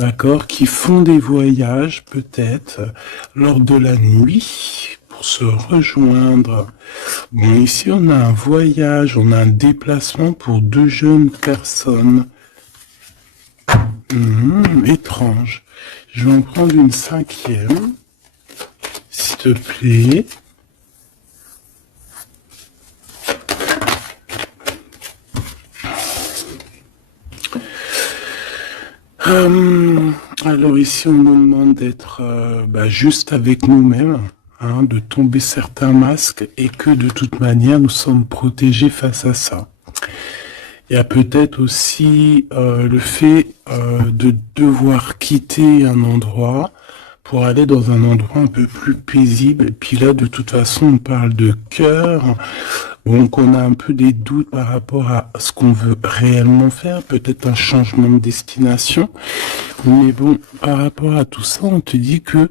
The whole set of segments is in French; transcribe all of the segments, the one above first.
d'accord, qui font des voyages peut-être lors de la nuit pour se rejoindre. Bon, ici on a un voyage, on a un déplacement pour deux jeunes personnes. Étrange. Je vais en prendre une cinquième, s'il te plaît. Alors ici on nous demande d'être juste avec nous-mêmes, hein, de tomber certains masques et que de toute manière nous sommes protégés face à ça. Il y a peut-être aussi le fait de devoir quitter un endroit pour aller dans un endroit un peu plus paisible. Et puis là, de toute façon, on parle de cœur. Donc, on a un peu des doutes par rapport à ce qu'on veut réellement faire. Peut-être un changement de destination. Mais bon, par rapport à tout ça, on te dit que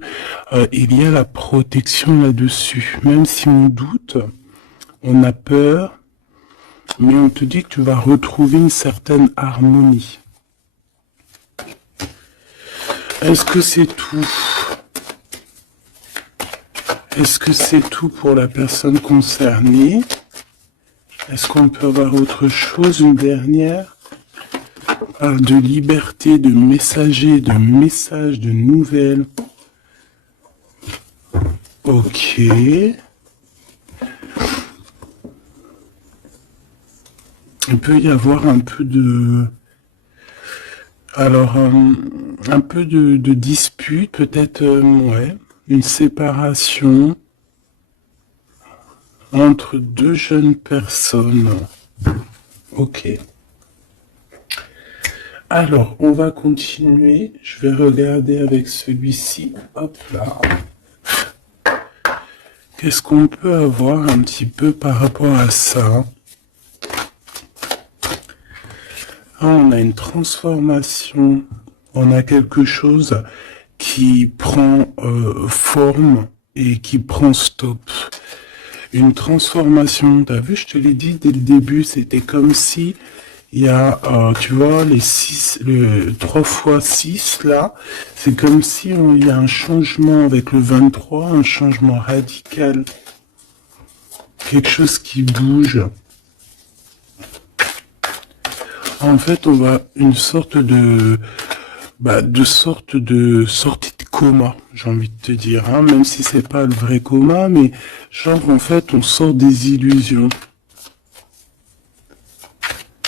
il y a la protection là-dessus. Même si on doute, on a peur, mais on te dit que tu vas retrouver une certaine harmonie. Est-ce que c'est tout? Est-ce que c'est tout pour la personne concernée? Est-ce qu'on peut avoir autre chose, une dernière? On parle de liberté, de messager, de messages, de nouvelles. Ok. Il peut y avoir un peu de... Alors, un peu de dispute, peut-être, ouais, une séparation entre deux jeunes personnes. Ok. Alors, on va continuer. Je vais regarder avec celui-ci. Hop là. Qu'est-ce qu'on peut avoir un petit peu par rapport à ça? Ah, on a une transformation. On a quelque chose qui prend forme et qui prend stop. Une transformation. T'as vu, je te l'ai dit dès le début, c'était comme si il y a, tu vois, les 3 fois 6 là, c'est comme si il y a un changement avec le 23, un changement radical. Quelque chose qui bouge. En fait, on va une sorte de sortie de coma, j'ai envie de te dire, hein, même si c'est pas le vrai coma, mais genre en fait, on sort des illusions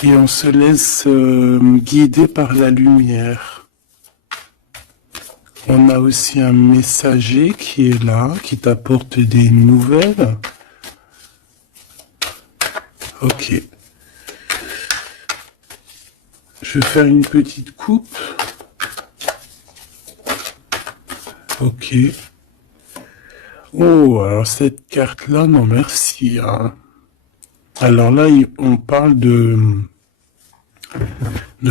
et on se laisse guider par la lumière. On a aussi un messager qui est là, qui t'apporte des nouvelles. Ok. Je vais faire une petite coupe. Ok. Oh, alors cette carte-là, non merci. Hein. Alors là, on parle de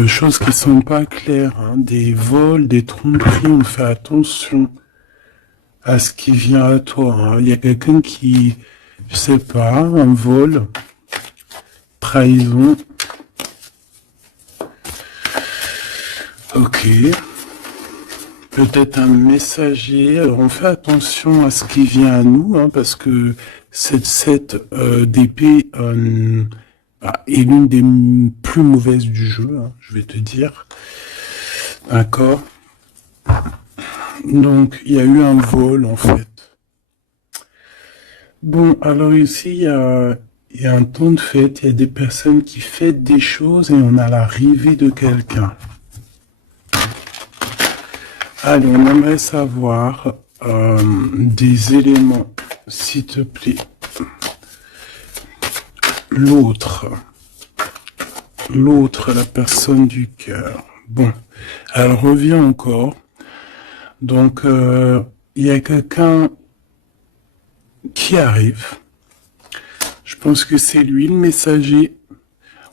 choses qui sont pas claires. Hein. Des vols, des tromperies, on fait attention à ce qui vient à toi. Hein. Il y a quelqu'un qui, je sais pas, un vol, trahison. Ok. Peut-être un messager. Alors on fait attention à ce qui vient à nous, hein, parce que cette d'épée est l'une des plus mauvaises du jeu, hein, je vais te dire. D'accord. Donc il y a eu un vol en fait. Bon, alors ici il y a un temps de fête, il y a des personnes qui fêtent des choses et on a l'arrivée de quelqu'un. Allez, on aimerait savoir des éléments, s'il te plaît. L'autre, la personne du cœur. Bon, elle revient encore. Donc, il y a quelqu'un qui arrive. Je pense que c'est lui le messager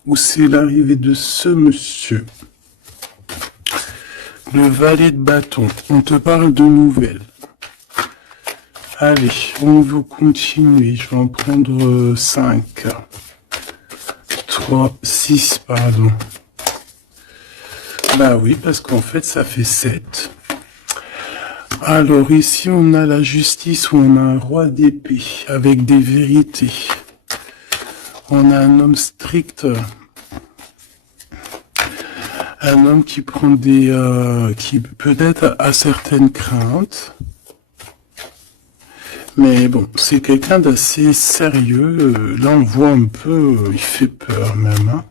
ou c'est l'arrivée de ce monsieur. Le valet de bâton, on te parle de nouvelles. Allez, on va continuer. Je vais en prendre 5. 3, 6, pardon. Bah oui, parce qu'en fait, ça fait 7. Alors ici, on a la justice où on a un roi d'épée avec des vérités. On a un homme strict, un homme qui prend qui peut-être a certaines craintes. Mais bon, c'est quelqu'un d'assez sérieux. Là, on voit un peu, il fait peur même. Hein.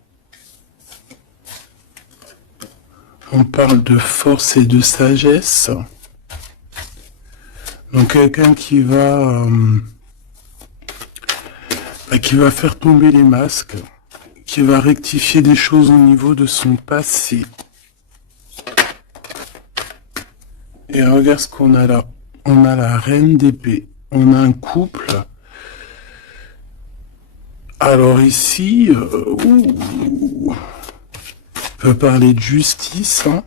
On parle de force et de sagesse. Donc quelqu'un qui va faire tomber les masques, qui va rectifier des choses au niveau de son passé. Et regarde ce qu'on a là. On a la reine d'épée. On a un couple. Alors ici, on peut parler de justice. Hein.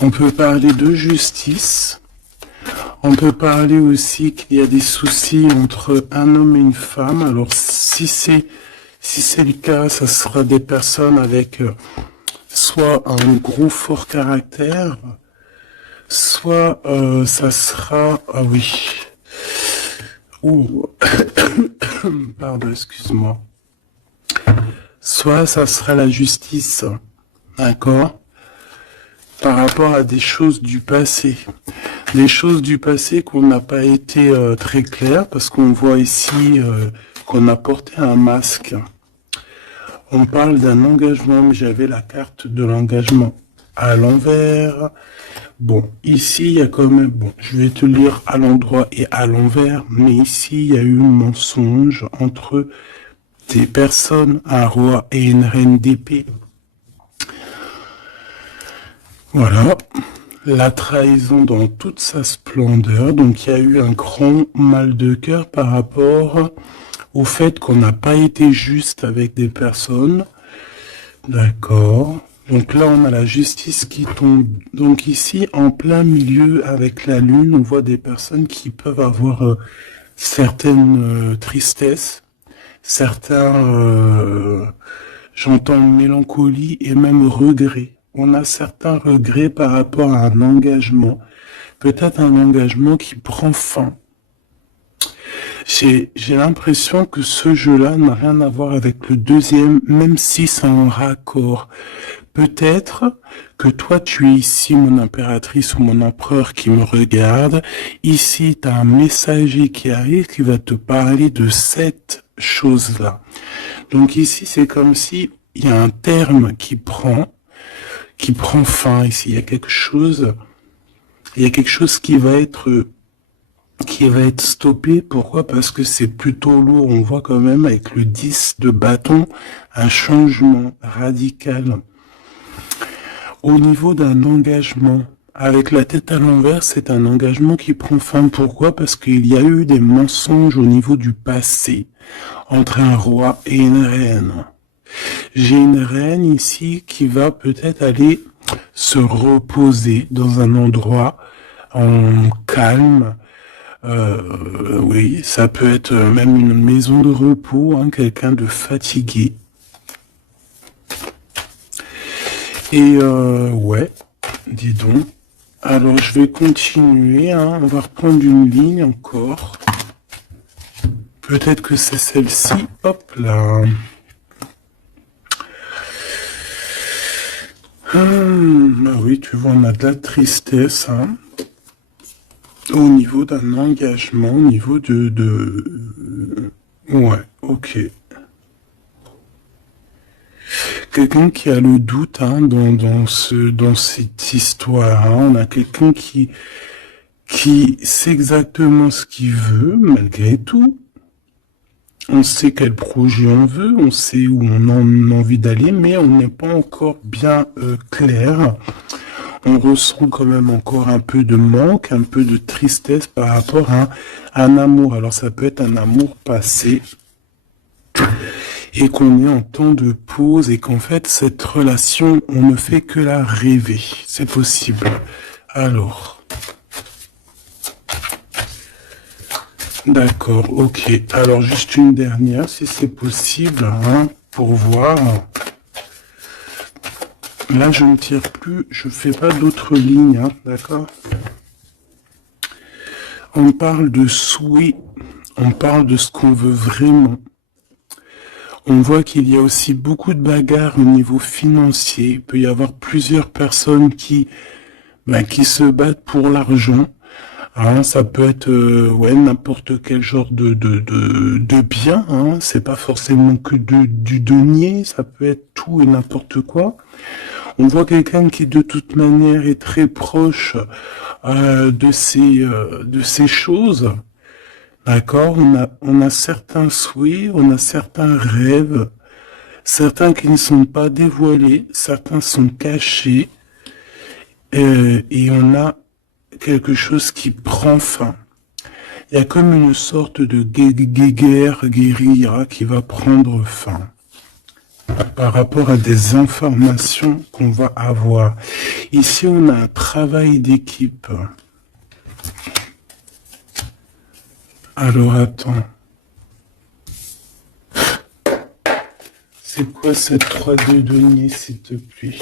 On peut parler de justice. On peut parler aussi qu'il y a des soucis entre un homme et une femme. Alors si c'est le cas, ça sera des personnes avec soit un gros fort caractère, soit ça sera... Ah oui. Ouh. Pardon, excuse-moi. Soit ça sera la justice. D'accord ? Par rapport à des choses du passé. Des choses du passé qu'on n'a pas été très claires, parce qu'on voit ici qu'on a porté un masque. On parle d'un engagement, mais j'avais la carte de l'engagement à l'envers. Bon, ici, il y a quand même... Bon, je vais te lire à l'endroit et à l'envers, mais ici, il y a eu un mensonge entre des personnes, un roi et une reine d'épée. Voilà. La trahison dans toute sa splendeur. Donc, il y a eu un grand mal de cœur par rapport au fait qu'on n'a pas été juste avec des personnes. D'accord. Donc là, on a la justice qui tombe. Donc ici, en plein milieu avec la lune, on voit des personnes qui peuvent avoir certaines tristesses, certains, j'entends mélancolie et même regret. On a certains regrets par rapport à un engagement. Peut-être un engagement qui prend fin. J'ai l'impression que ce jeu-là n'a rien à voir avec le deuxième, même si c'est en raccord. Peut-être que toi, tu es ici, mon impératrice ou mon empereur qui me regarde. Ici, tu as un messager qui arrive qui va te parler de cette chose-là. Donc ici, c'est comme si il y a un terme qui prend fin ici. Il y a quelque chose qui va être stoppé. Pourquoi? Parce que c'est plutôt lourd. On voit quand même avec le 10 de bâton un changement radical. Au niveau d'un engagement, avec la tête à l'envers, c'est un engagement qui prend fin. Pourquoi? Parce qu'il y a eu des mensonges au niveau du passé entre un roi et une reine. J'ai une reine ici qui va peut-être aller se reposer dans un endroit en calme. Oui, ça peut être même une maison de repos, hein, quelqu'un de fatigué. Et ouais, dis donc. Alors je vais continuer, hein, on va reprendre une ligne encore. Peut-être que c'est celle-ci, hop là. Bah oui, tu vois, on a de la tristesse, hein. Au niveau d'un engagement, au niveau Ouais, ok. Quelqu'un qui a le doute hein, dans cette histoire. Hein. On a quelqu'un qui sait exactement ce qu'il veut, malgré tout. On sait quel projet on veut, on sait où on a envie d'aller, mais on n'est pas encore bien clair. On ressent quand même encore un peu de manque, un peu de tristesse par rapport à un amour. Alors ça peut être un amour passé et qu'on est en temps de pause et qu'en fait cette relation, on ne fait que la rêver. C'est possible. Alors, d'accord, ok. Alors juste une dernière, si c'est possible, hein, pour voir. Là, je ne tire plus, je fais pas d'autres lignes, hein, d'accord? On parle de souhait, on parle de ce qu'on veut vraiment. On voit qu'il y a aussi beaucoup de bagarres au niveau financier. Il peut y avoir plusieurs personnes qui se battent pour l'argent. Hein, ça peut être ouais, n'importe quel genre de bien. Hein. C'est pas forcément que du denier, ça peut être tout et n'importe quoi. On voit quelqu'un qui de toute manière est très proche de ces choses. D'accord, on a certains souhaits, on a certains rêves, certains qui ne sont pas dévoilés, certains sont cachés, et on a quelque chose qui prend fin. Il y a comme une sorte de guérilla qui va prendre fin par rapport à des informations qu'on va avoir. Ici, on a un travail d'équipe. Alors, attends. C'est quoi cette 3D denier, s'il te plaît?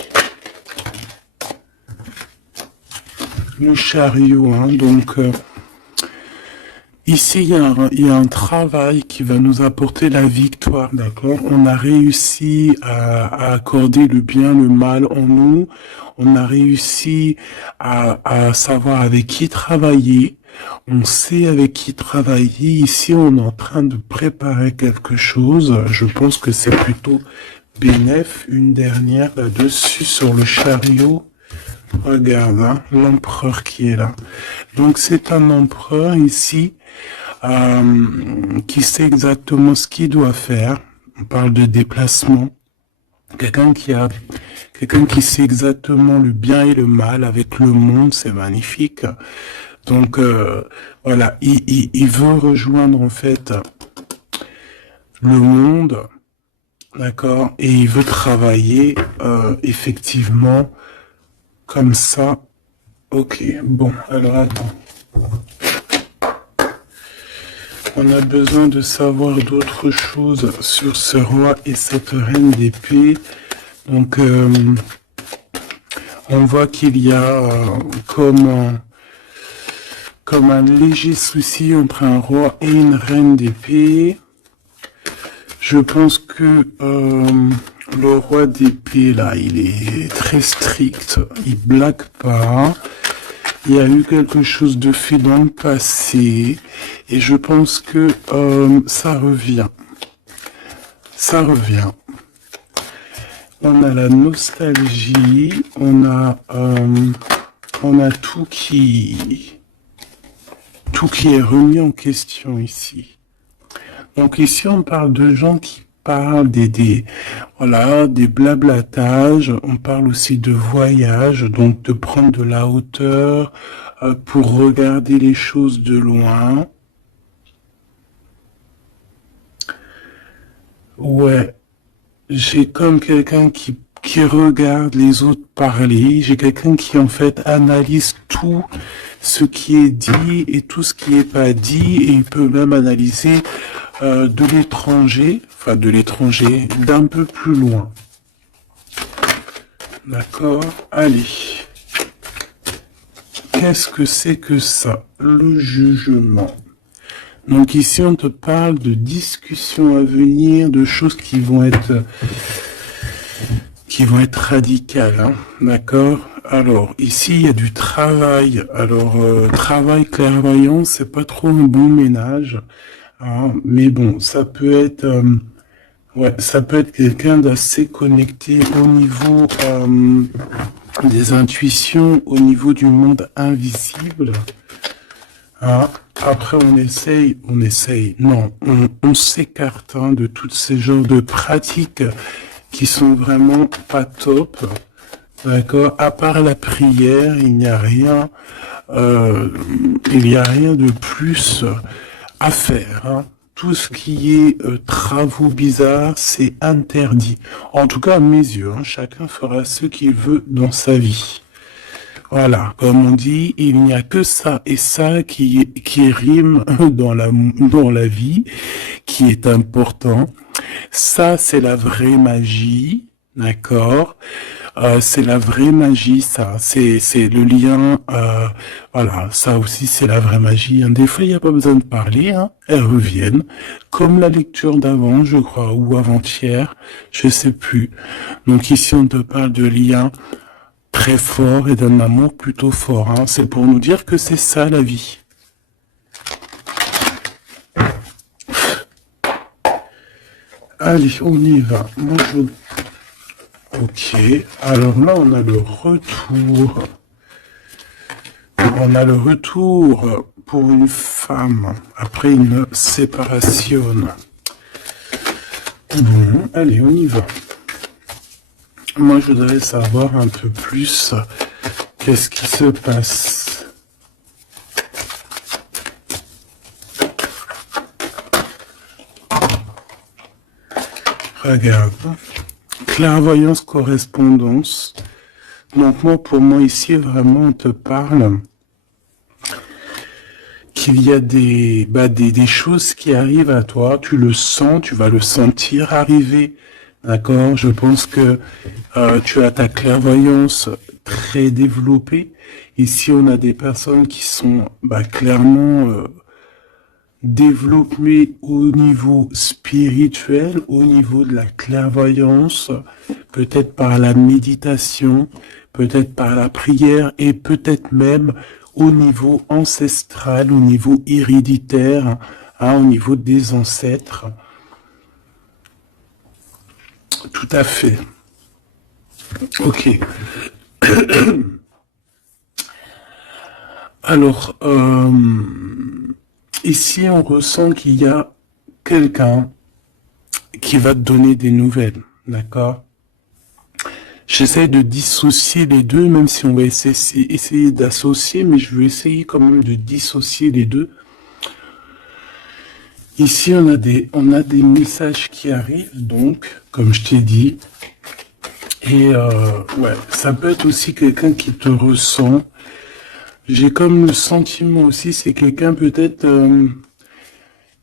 Le chariot, hein, donc... ici, il y a un travail qui va nous apporter la victoire, d'accord? On a réussi à accorder le bien, le mal en nous. On a réussi à savoir avec qui travailler. On sait avec qui travailler. Ici, on est en train de préparer quelque chose. Je pense que c'est plutôt bénéf. Une dernière là-dessus sur le chariot. Regarde, hein, l'empereur qui est là. Donc, c'est un empereur ici qui sait exactement ce qu'il doit faire. On parle de déplacement. Quelqu'un qui sait exactement le bien et le mal avec le monde, c'est magnifique. Donc voilà, il veut rejoindre en fait le monde, d'accord, et il veut travailler effectivement comme ça. Ok, bon, alors attends. On a besoin de savoir d'autres choses sur ce roi et cette reine d'épée. Donc on voit qu'il y a comme un léger souci entre un roi et une reine d'épée. Je pense que le roi d'épée, là, il est très strict. Il blague pas. Il y a eu quelque chose de fait dans le passé. Et je pense que ça revient. Ça revient. On a la nostalgie. On a tout qui est remis en question ici. Donc ici, on parle de gens qui parlent des blablatages. On parle aussi de voyage, donc de prendre de la hauteur pour regarder les choses de loin. Ouais, j'ai comme quelqu'un qui regarde les autres parler. J'ai quelqu'un qui en fait analyse tout ce qui est dit et tout ce qui est pas dit, et il peut même analyser de l'étranger, d'un peu plus loin. D'accord? Allez. Qu'est-ce que c'est que ça? Le jugement. Donc ici, on te parle de discussions à venir, de choses qui vont être radicales, hein, d'accord? Alors, ici, il y a du travail. Alors, travail clairvoyant, c'est pas trop un bon ménage, hein, mais bon, ça peut être quelqu'un d'assez connecté au niveau des intuitions, au niveau du monde invisible. Hein. Après, on s'écarte de tous ces genres de pratiques qui sont vraiment pas top. D'accord. À part la prière, il n'y a rien de plus à faire. Hein. Tout ce qui est travaux bizarres, c'est interdit. En tout cas, à mes yeux, hein, chacun fera ce qu'il veut dans sa vie. Voilà, comme on dit, il n'y a que ça et ça qui rime dans la vie, qui est important. Ça, c'est la vraie magie, d'accord. C'est la vraie magie, ça. C'est le lien. Voilà, ça aussi, c'est la vraie magie. Hein. Des fois, il n'y a pas besoin de parler. Hein. Elles reviennent, comme la lecture d'avant, je crois, ou avant-hier, je sais plus. Donc ici, on te parle de liens très forts et d'un amour plutôt fort. Hein. C'est pour nous dire que c'est ça la vie. Allez, on y va. Moi, Ok, alors là, on a le retour. On a le retour pour une femme après une séparation. Bon, allez, on y va. Moi, je voudrais savoir un peu plus qu'est-ce qui se passe. Regarde. Clairvoyance, correspondance. Donc moi, pour moi, ici, vraiment, on te parle qu'il y a des choses qui arrivent à toi. Tu le sens, tu vas le sentir arriver. D'accord? Je pense que tu as ta clairvoyance très développée. Ici, on a des personnes qui sont clairement développées au niveau spirituel, au niveau de la clairvoyance, peut-être par la méditation, peut-être par la prière et peut-être même au niveau ancestral, au niveau héréditaire, hein, au niveau des ancêtres. Tout à fait. Ok. Alors, ici, on ressent qu'il y a quelqu'un qui va te donner des nouvelles, d'accord? J'essaie de dissocier les deux, même si on va essayer d'associer, mais je vais essayer quand même de dissocier les deux. Ici, on a des messages qui arrivent, donc, comme je t'ai dit. Et ouais, ça peut être aussi quelqu'un qui te ressent. J'ai comme le sentiment aussi, c'est quelqu'un peut-être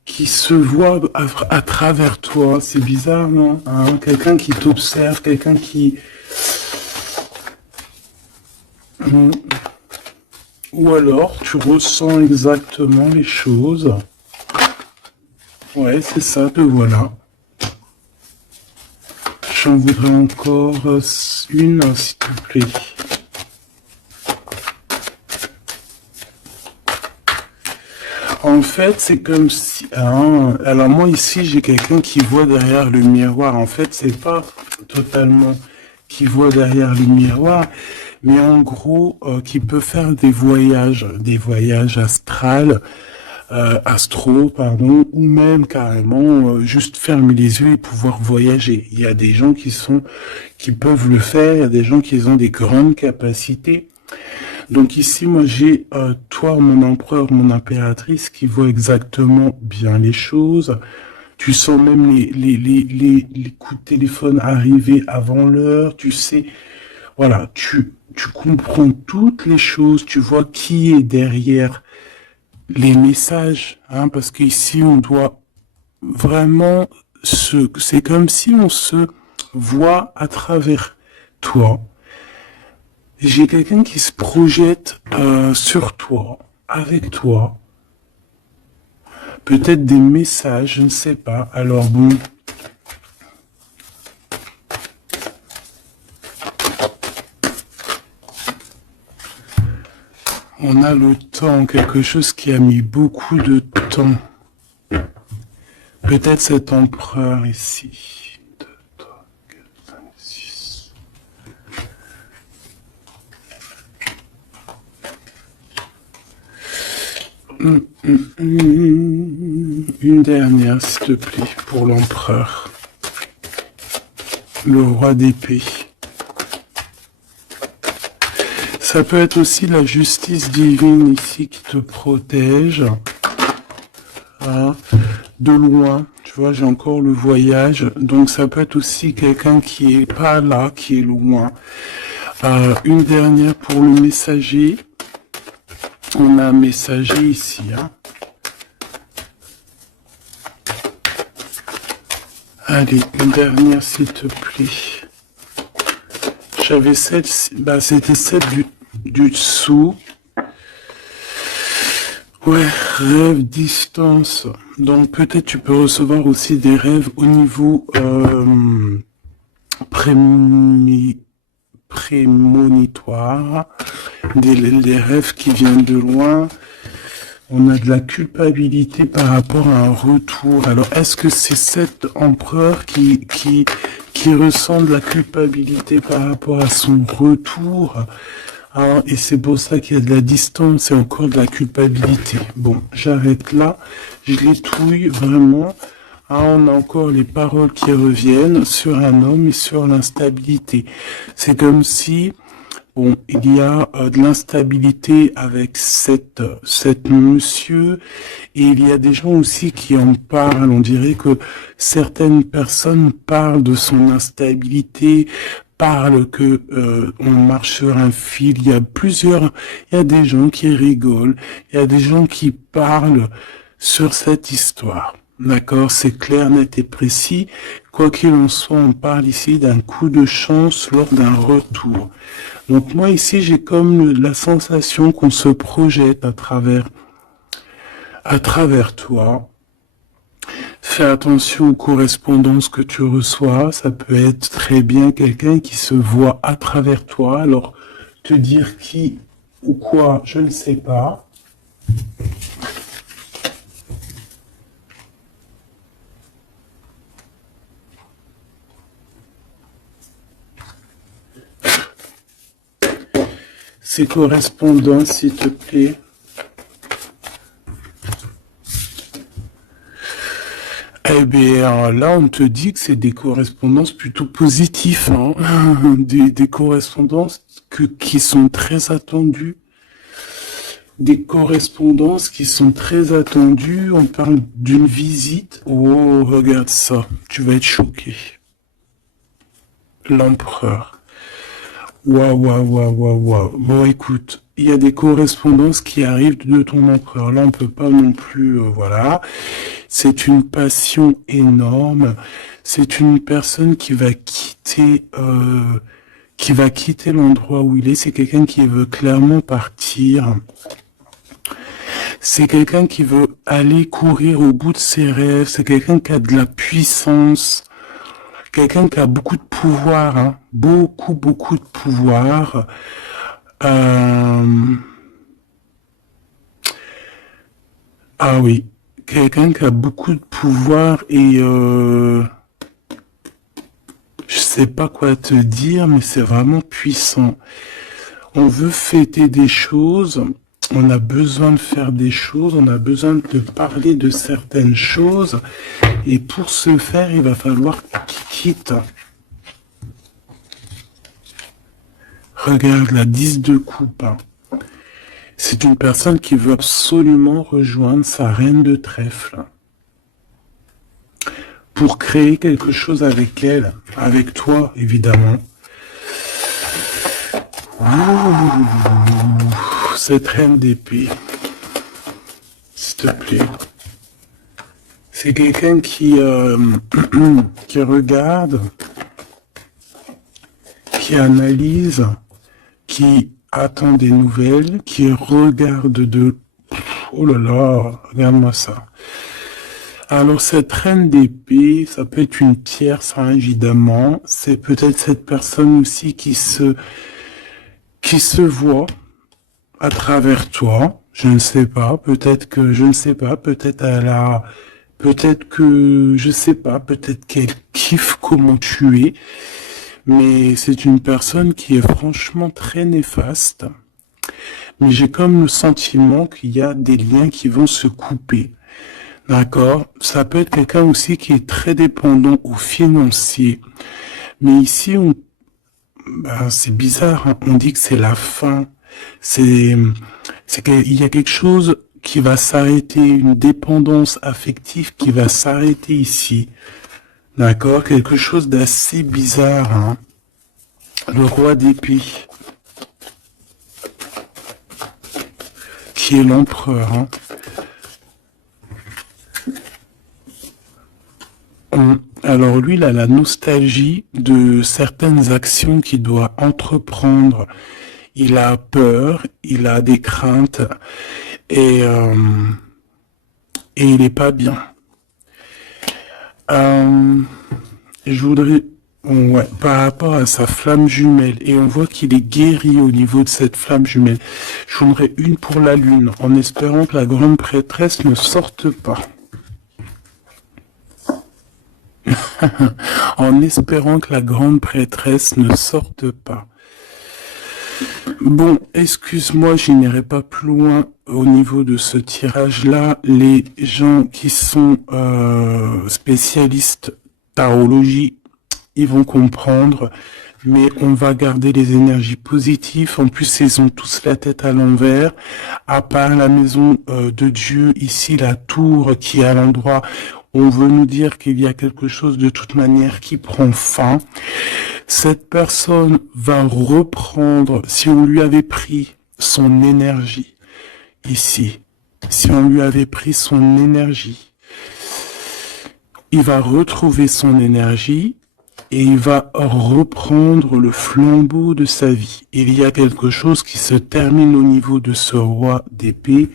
qui se voit à travers toi. C'est bizarre, non? Hein, quelqu'un qui t'observe, quelqu'un qui... Ou alors, tu ressens exactement les choses. Ouais, c'est ça, te voilà. J'en voudrais encore une, s'il te plaît. En fait, c'est comme si... Hein, alors moi, ici, j'ai quelqu'un qui voit derrière le miroir. En fait, c'est pas totalement qui voit derrière le miroir, mais en gros, qui peut faire des voyages astro, pardon, ou même carrément juste fermer les yeux et pouvoir voyager. Il y a des gens qui peuvent le faire, il y a des gens qui ont des grandes capacités. Donc ici, moi, j'ai toi, mon empereur, mon impératrice, qui voit exactement bien les choses. Tu sens même les coups de téléphone arriver avant l'heure. Tu sais, voilà, tu comprends toutes les choses. Tu vois qui est derrière les messages, hein, parce qu'ici, on doit vraiment c'est comme si on se voit à travers toi. J'ai quelqu'un qui se projette sur toi, avec toi. Peut-être des messages, je ne sais pas. Alors bon. On a le temps, quelque chose qui a mis beaucoup de temps. Peut-être cet empereur ici. 2, 3, 4, 5, 6. Une dernière, s'il te plaît, pour l'empereur. Le roi d'épée. Ça peut être aussi la justice divine ici qui te protège. Hein, de loin, tu vois, j'ai encore le voyage. Donc ça peut être aussi quelqu'un qui est pas là, qui est loin. Une dernière pour le messager. On a un messager ici. Hein. Allez, une dernière s'il te plaît. J'avais celle, bah, c'était celle du dessous. Ouais, rêve, distance. Donc peut-être tu peux recevoir aussi des rêves au niveau prémi- prémonitoire, des rêves qui viennent de loin. On a de la culpabilité par rapport à un retour. Alors, est-ce que c'est cet empereur qui ressent de la culpabilité par rapport à son retour? Hein, et c'est pour ça qu'il y a de la distance et encore de la culpabilité. Bon, j'arrête là. Je les touille vraiment. Ah, on a encore les paroles qui reviennent sur un homme et sur l'instabilité. C'est comme si, bon, il y a de l'instabilité avec cette monsieur, et il y a des gens aussi qui en parlent. On dirait que certaines personnes parlent de son instabilité, parlent que on marche sur un fil. Il y a des gens qui rigolent, il y a des gens qui parlent sur cette histoire. D'accord, c'est clair, net et précis. Quoi qu'il en soit, on parle ici d'un coup de chance lors d'un retour. Donc moi ici, j'ai comme la sensation qu'on se projette à travers toi. Fais attention aux correspondances que tu reçois. Ça peut être très bien quelqu'un qui se voit à travers toi. Alors, te dire qui ou quoi, je ne sais pas. Ces correspondances, s'il te plaît. Eh bien, là, on te dit que c'est des correspondances plutôt positives, hein. Des correspondances qui sont très attendues. Des correspondances qui sont très attendues. On parle d'une visite. Oh, regarde ça. Tu vas être choqué. L'empereur. Waouh, waouh, waouh, waouh, waouh. Bon, écoute, il y a des correspondances qui arrivent de ton empereur. Là, on peut pas non plus, voilà. C'est une passion énorme. C'est une personne qui va quitter l'endroit où il est. C'est quelqu'un qui veut clairement partir. C'est quelqu'un qui veut aller courir au bout de ses rêves. C'est quelqu'un qui a de la puissance. Quelqu'un qui a beaucoup de pouvoir, hein. Beaucoup, beaucoup de pouvoir. Ah oui, quelqu'un qui a beaucoup de pouvoir et je sais pas quoi te dire, mais c'est vraiment puissant. On veut fêter des choses, on a besoin de faire des choses, on a besoin de parler de certaines choses, et pour ce faire, il va falloir qu'il quitte. Regarde la 10 de coupe. C'est une personne qui veut absolument rejoindre sa reine de trèfle pour créer quelque chose avec elle, avec toi évidemment. Ouh, cette reine d'épée, s'il te plaît. C'est quelqu'un qui regarde, qui analyse, qui attend des nouvelles, qui regarde de... Oh là là, regarde-moi ça. Alors cette reine d'épée, ça peut être une tierce, hein, évidemment. C'est peut-être cette personne aussi qui se voit à travers toi. Je ne sais pas. Peut-être que je ne sais pas. Peut-être elle a, peut-être que je sais pas. Peut-être qu'elle kiffe comment tu es. Mais c'est une personne qui est franchement très néfaste. Mais j'ai comme le sentiment qu'il y a des liens qui vont se couper. D'accord? Ça peut être quelqu'un aussi qui est très dépendant au financier. Mais ici, c'est bizarre, hein. On dit que c'est la fin. C'est qu'il y a quelque chose qui va s'arrêter, une dépendance affective qui va s'arrêter ici. D'accord? Quelque chose d'assez bizarre, hein. Le roi d'épée. Qui est l'empereur, hein. Alors lui, il a la nostalgie de certaines actions qu'il doit entreprendre. Il a peur, il a des craintes et, euh, et il est pas bien. Euh, je voudrais, ouais, par rapport à sa flamme jumelle, et on voit qu'il est guéri au niveau de cette flamme jumelle. Je voudrais une pour la lune, en espérant que la grande prêtresse ne sorte pas. En espérant que la grande prêtresse ne sorte pas. Bon, excuse-moi, je n'irai pas plus loin au niveau de ce tirage-là. Les gens qui sont spécialistes tarologie, ils vont comprendre, mais on va garder les énergies positives. En plus, ils ont tous la tête à l'envers. À part la maison de Dieu, ici, la tour qui est à l'endroit, on veut nous dire qu'il y a quelque chose de toute manière qui prend fin. Cette personne va reprendre, si on lui avait pris son énergie, ici, si on lui avait pris son énergie, il va retrouver son énergie et il va reprendre le flambeau de sa vie. Il y a quelque chose qui se termine au niveau de ce roi d'épée.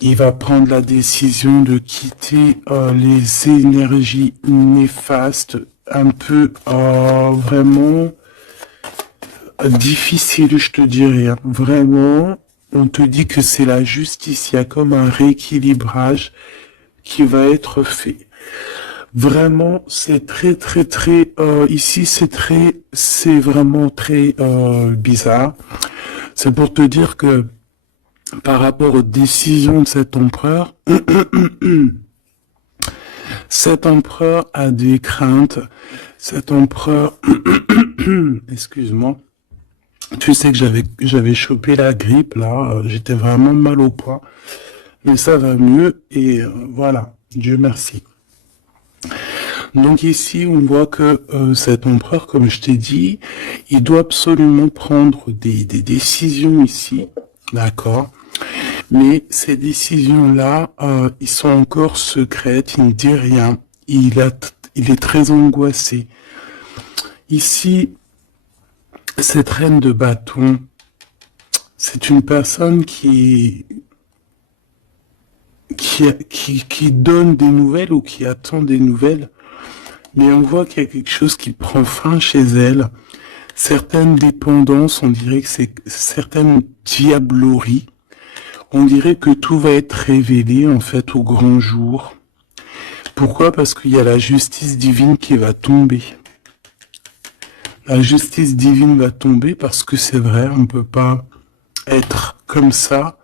Il va prendre la décision de quitter les énergies néfastes, un peu vraiment difficile, je te dirais. Vraiment, on te dit que c'est la justice. Il y a comme un rééquilibrage qui va être fait. Vraiment, c'est très ici c'est vraiment très bizarre. C'est pour te dire que par rapport aux décisions de cet empereur, cet empereur a des craintes. Cet empereur, excuse-moi, tu sais que j'avais chopé la grippe là, j'étais vraiment mal au poids, mais ça va mieux et voilà, Dieu merci. Donc ici, on voit que cet empereur, comme je t'ai dit, il doit absolument prendre des décisions ici, d'accord? Mais ces décisions-là, ils sont encore secrètes, il ne dit rien, il est très angoissé. Ici, cette reine de bâton, c'est une personne qui donne des nouvelles ou qui attend des nouvelles, mais on voit qu'il y a quelque chose qui prend fin chez elle. Certaines dépendances, on dirait que c'est certaines diableries. On dirait que tout va être révélé, en fait, au grand jour. Pourquoi? Parce qu'il y a la justice divine qui va tomber. La justice divine va tomber parce que c'est vrai, on ne peut pas être comme ça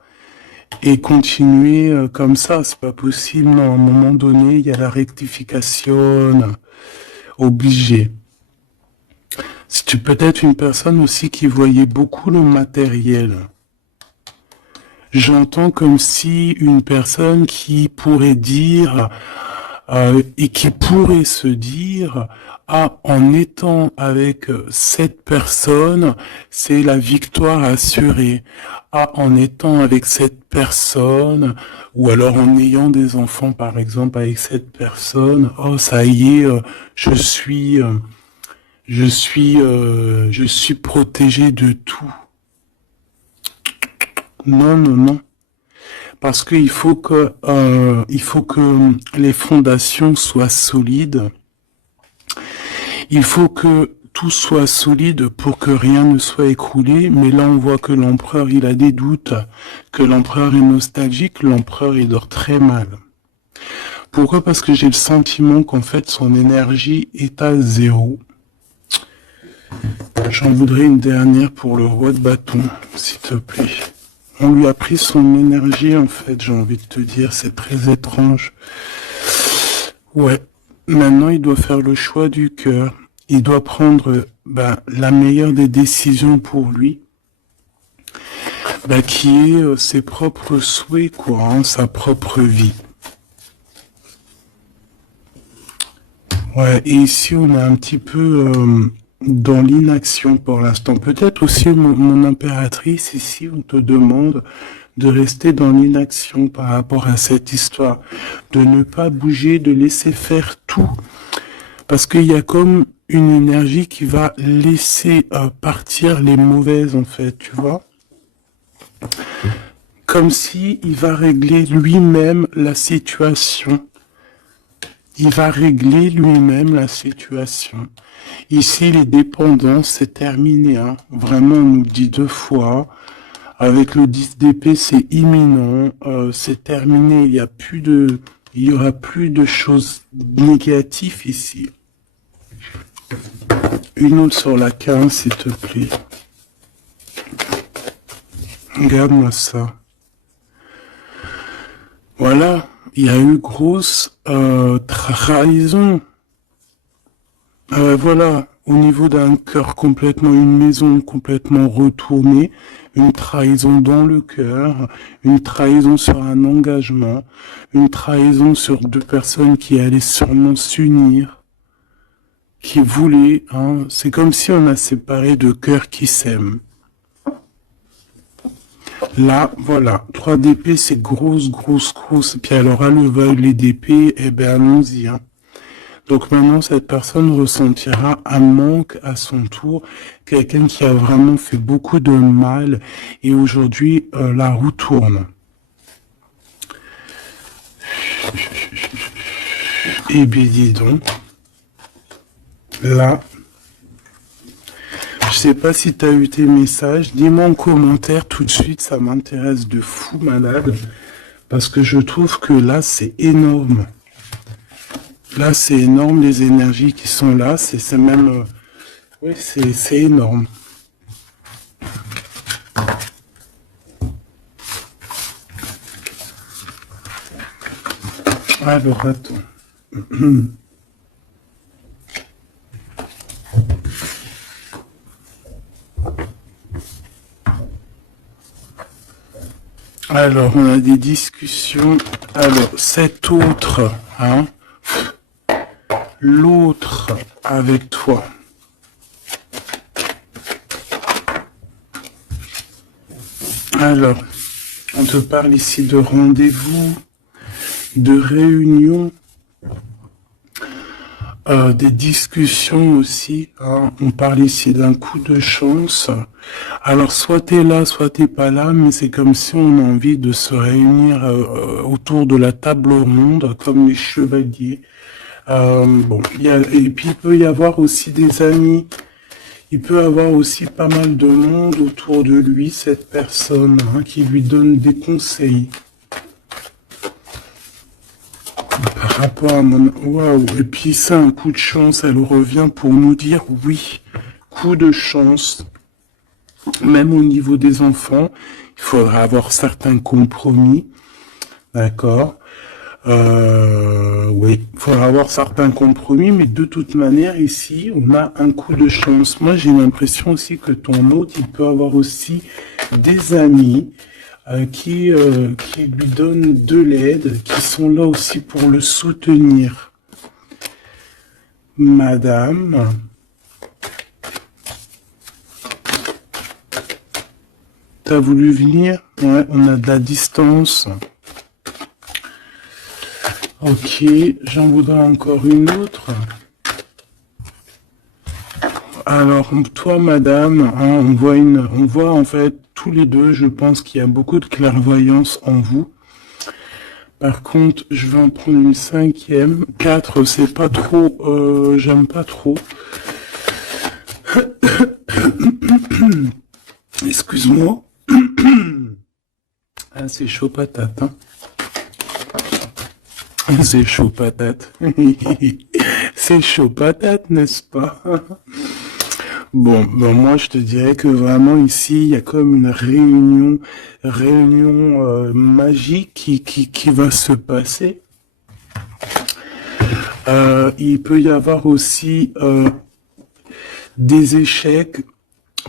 et continuer comme ça. C'est pas possible. Non, à un moment donné, il y a la rectification obligée. Si tu peux être une personne aussi qui voyait beaucoup le matériel. J'entends comme si une personne qui pourrait dire et qui pourrait se dire en étant avec cette personne, c'est la victoire assurée. En étant avec cette personne, ou alors en ayant des enfants par exemple avec cette personne, ça y est, je suis protégé de tout. Non. Parce qu'il faut que les fondations soient solides. Il faut que tout soit solide pour que rien ne soit écroulé. Mais là, on voit que l'empereur, il a des doutes, que l'empereur est nostalgique, l'empereur, il dort très mal. Pourquoi? Parce que j'ai le sentiment qu'en fait, son énergie est à zéro. J'en voudrais une dernière pour le roi de bâton, s'il te plaît. On lui a pris son énergie, en fait, j'ai envie de te dire, c'est très étrange. Ouais, maintenant il doit faire le choix du cœur. Il doit prendre la meilleure des décisions pour lui, qui est ses propres souhaits, quoi, sa propre vie. Ouais, et ici on a un petit peu dans l'inaction pour l'instant. Peut-être aussi mon impératrice ici, on te demande de rester dans l'inaction par rapport à cette histoire, de ne pas bouger, de laisser faire tout, parce qu'il y a comme une énergie qui va laisser partir les mauvaises en fait, tu vois, comme si il va régler lui-même la situation. Il va régler lui-même la situation. Ici, les dépendances, c'est terminé. Hein. Vraiment, on nous dit 2 fois. Avec le 10 d'épée, c'est imminent. C'est terminé. Il y aura plus de choses négatives ici. Une autre sur la 15, s'il te plaît. Regarde-moi ça. Voilà. Il y a eu grosse trahison. Voilà, au niveau d'un cœur complètement, une maison complètement retournée, une trahison dans le cœur, une trahison sur un engagement, une trahison sur 2 personnes qui allaient sûrement s'unir, qui voulaient, hein, c'est comme si on a séparé 2 cœurs qui s'aiment. Là, voilà, 3 d'épée, c'est grosse. Puis alors, à le valet d'épée, eh ben, allons-y, hein. Donc maintenant, cette personne ressentira un manque à son tour, quelqu'un qui a vraiment fait beaucoup de mal, et aujourd'hui, la roue tourne. Eh bien, dis donc, là, je sais pas si tu as eu tes messages, dis-moi en commentaire tout de suite, ça m'intéresse de fou malade, parce que je trouve que là, c'est énorme. Là, c'est énorme, les énergies qui sont là, c'est même... oui, c'est énorme. Alors, attends. Alors, on a des discussions. Alors, cet autre, hein, l'autre avec toi. Alors, on te parle ici de rendez-vous, de réunion, des discussions aussi. Hein. On parle ici d'un coup de chance. Alors, soit t'es là, soit t'es pas là, mais c'est comme si on a envie de se réunir autour de la table ronde, comme les chevaliers. Bon, et puis il peut y avoir aussi des amis. Il peut avoir aussi pas mal de monde autour de lui, cette personne, hein, qui lui donne des conseils. Par rapport à mon... Waouh. Et puis c'est un coup de chance, elle revient pour nous dire oui, coup de chance. Même au niveau des enfants, il faudra avoir certains compromis. D'accord. Oui, il faudra avoir certains compromis, mais de toute manière, ici, on a un coup de chance. Moi, j'ai l'impression aussi que ton hôte, il peut avoir aussi des amis qui lui donnent de l'aide, qui sont là aussi pour le soutenir. Madame, t'as voulu venir? Ouais, on a de la distance. Ok, j'en voudrais encore une autre. Alors, toi, madame, hein, on voit en fait tous les deux, je pense qu'il y a beaucoup de clairvoyance en vous. Par contre, je vais en prendre une 5e. 4, c'est pas trop, j'aime pas trop. Excuse-moi. Ah, c'est chaud patate, hein. C'est chaud patate. C'est chaud patate, n'est-ce pas? Bon, moi je te dirais que vraiment ici, il y a comme une réunion magique qui va se passer. Il peut y avoir aussi des échecs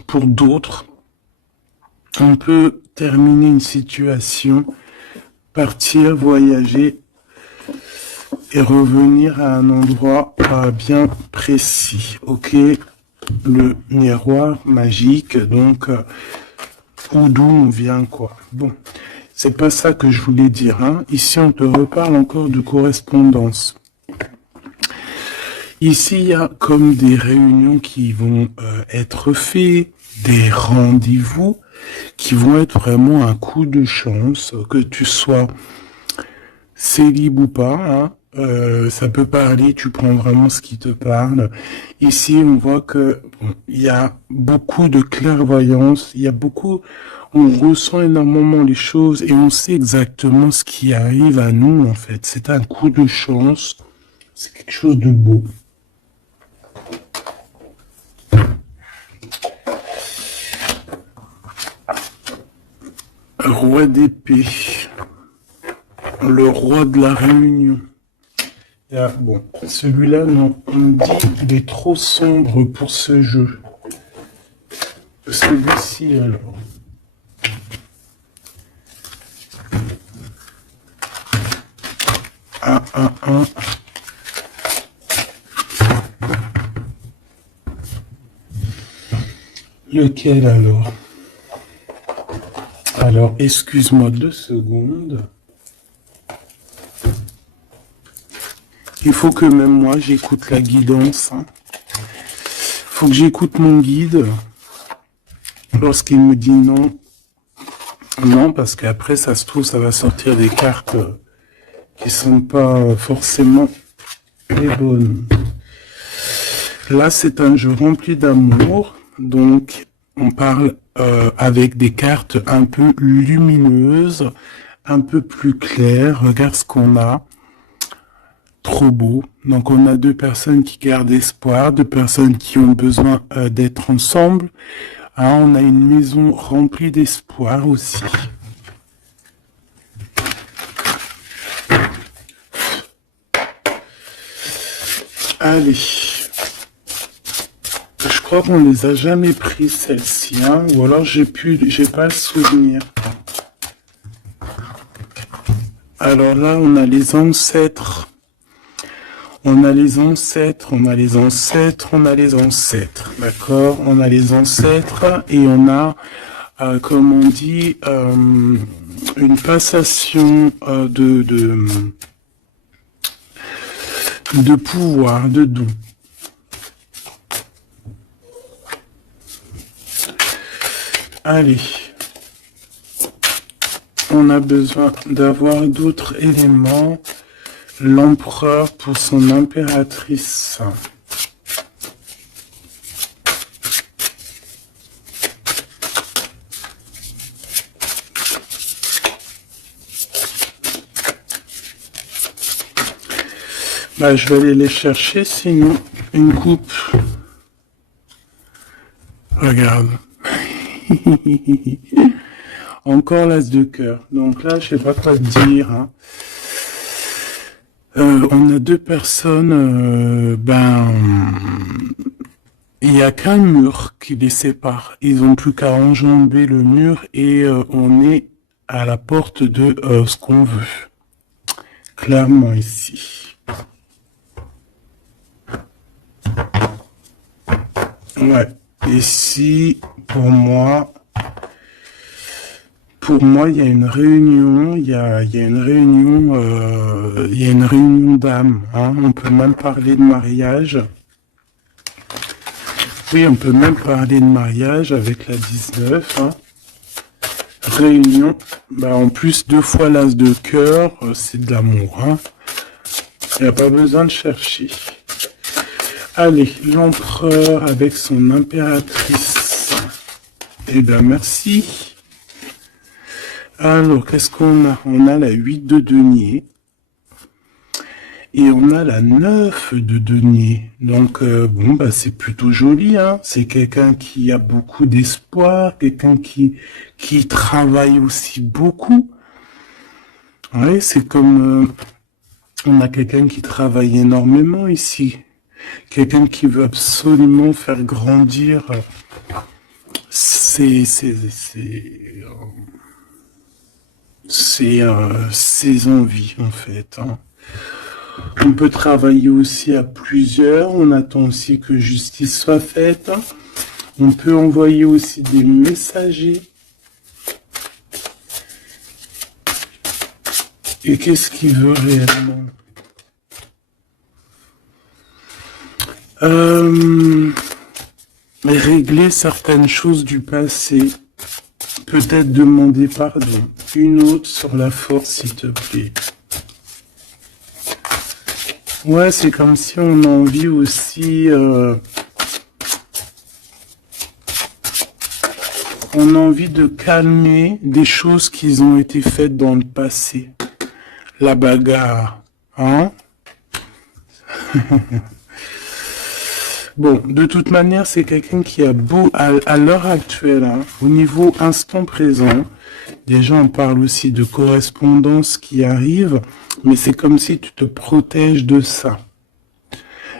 pour d'autres. On peut terminer une situation, partir, voyager et revenir à un endroit bien précis, ok? le miroir magique, donc ou d'où on vient, quoi. Bon, c'est pas ça que je voulais dire, hein. Ici, on te reparle encore de correspondance. Ici, il y a comme des réunions qui vont être faites, des rendez-vous qui vont être vraiment un coup de chance, que tu sois célib ou pas, hein. Ça peut parler, tu prends vraiment ce qui te parle. Ici, on voit que il y a beaucoup de clairvoyance, il y a beaucoup, on ressent énormément les choses et on sait exactement ce qui arrive à nous, en fait. C'est un coup de chance, c'est quelque chose de beau. Roi d'épée, le roi de la réunion. Bon, celui-là, non, on me dit qu'il est trop sombre pour ce jeu. Celui-ci, alors. Un. Lequel, alors? Alors, excuse-moi 2 secondes. Il faut que même moi, j'écoute la guidance. Hein. Faut que j'écoute mon guide. Lorsqu'il me dit non. Non, parce qu'après, ça se trouve, ça va sortir des cartes qui sont pas forcément les bonnes. Là, c'est un jeu rempli d'amour. Donc, on parle avec des cartes un peu lumineuses, un peu plus claires. Regarde ce qu'on a. Trop beau. Donc on a 2 personnes qui gardent espoir, 2 personnes qui ont besoin d'être ensemble. Hein, on a une maison remplie d'espoir aussi. Allez. Je crois qu'on les a jamais pris celles-ci, hein, ou alors j'ai pas le souvenir. Alors là, on a les ancêtres. On a les ancêtres, d'accord? On a les ancêtres et on a, comme on dit, une passation de pouvoir, de don. Allez. On a besoin d'avoir d'autres éléments. L'empereur pour son impératrice. Bah, je vais aller les chercher, sinon une coupe. Regarde. Encore l'as de cœur. Donc là, je sais pas quoi te dire. Hein. On a 2 personnes, il n'y a qu'un mur qui les sépare. Ils n'ont plus qu'à enjamber le mur et on est à la porte de ce qu'on veut. Clairement ici. Ouais. Ici, pour moi, il y a une réunion, il y a une réunion d'âmes. Hein. On peut même parler de mariage. Oui, on peut même parler de mariage avec la 19. Hein. Réunion. Bah, en plus, 2 fois l'as de cœur, c'est de l'amour. Hein. Il n'y a pas besoin de chercher. Allez, l'empereur avec son impératrice. Eh bien, merci. Alors, qu'est-ce qu'on a? On a la 8 de denier. Et on a la 9 de denier. Donc, c'est plutôt joli. Hein. C'est quelqu'un qui a beaucoup d'espoir, quelqu'un qui travaille aussi beaucoup. Oui, c'est comme... on a quelqu'un qui travaille énormément ici. Quelqu'un qui veut absolument faire grandir ses envies, en fait. Hein. On peut travailler aussi à plusieurs. On attend aussi que justice soit faite. On peut envoyer aussi des messagers. Et qu'est-ce qu'il veut réellement? Régler certaines choses du passé. Peut-être demander pardon. Une autre sur la force, s'il te plaît. Ouais, c'est comme si on a envie aussi... on a envie de calmer des choses qui ont été faites dans le passé. La bagarre, hein? Bon, de toute manière, c'est quelqu'un qui a beau, à l'heure actuelle, hein, au niveau instant présent, déjà on parle aussi de correspondance qui arrive, mais c'est comme si tu te protèges de ça.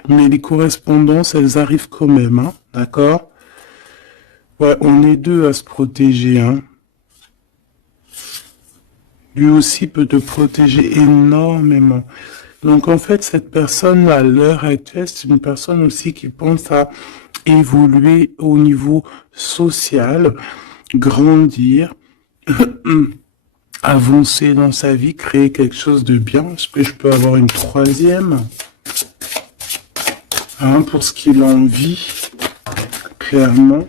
Mais les correspondances, elles arrivent quand même, hein, d'accord? Ouais, on est deux à se protéger, hein. Lui aussi peut te protéger énormément. Donc en fait, cette personne à l'heure actuelle, c'est une personne aussi qui pense à évoluer au niveau social, grandir, avancer dans sa vie, créer quelque chose de bien. Est-ce que je peux avoir une troisième? Hein, pour ce qu'il en vit, clairement.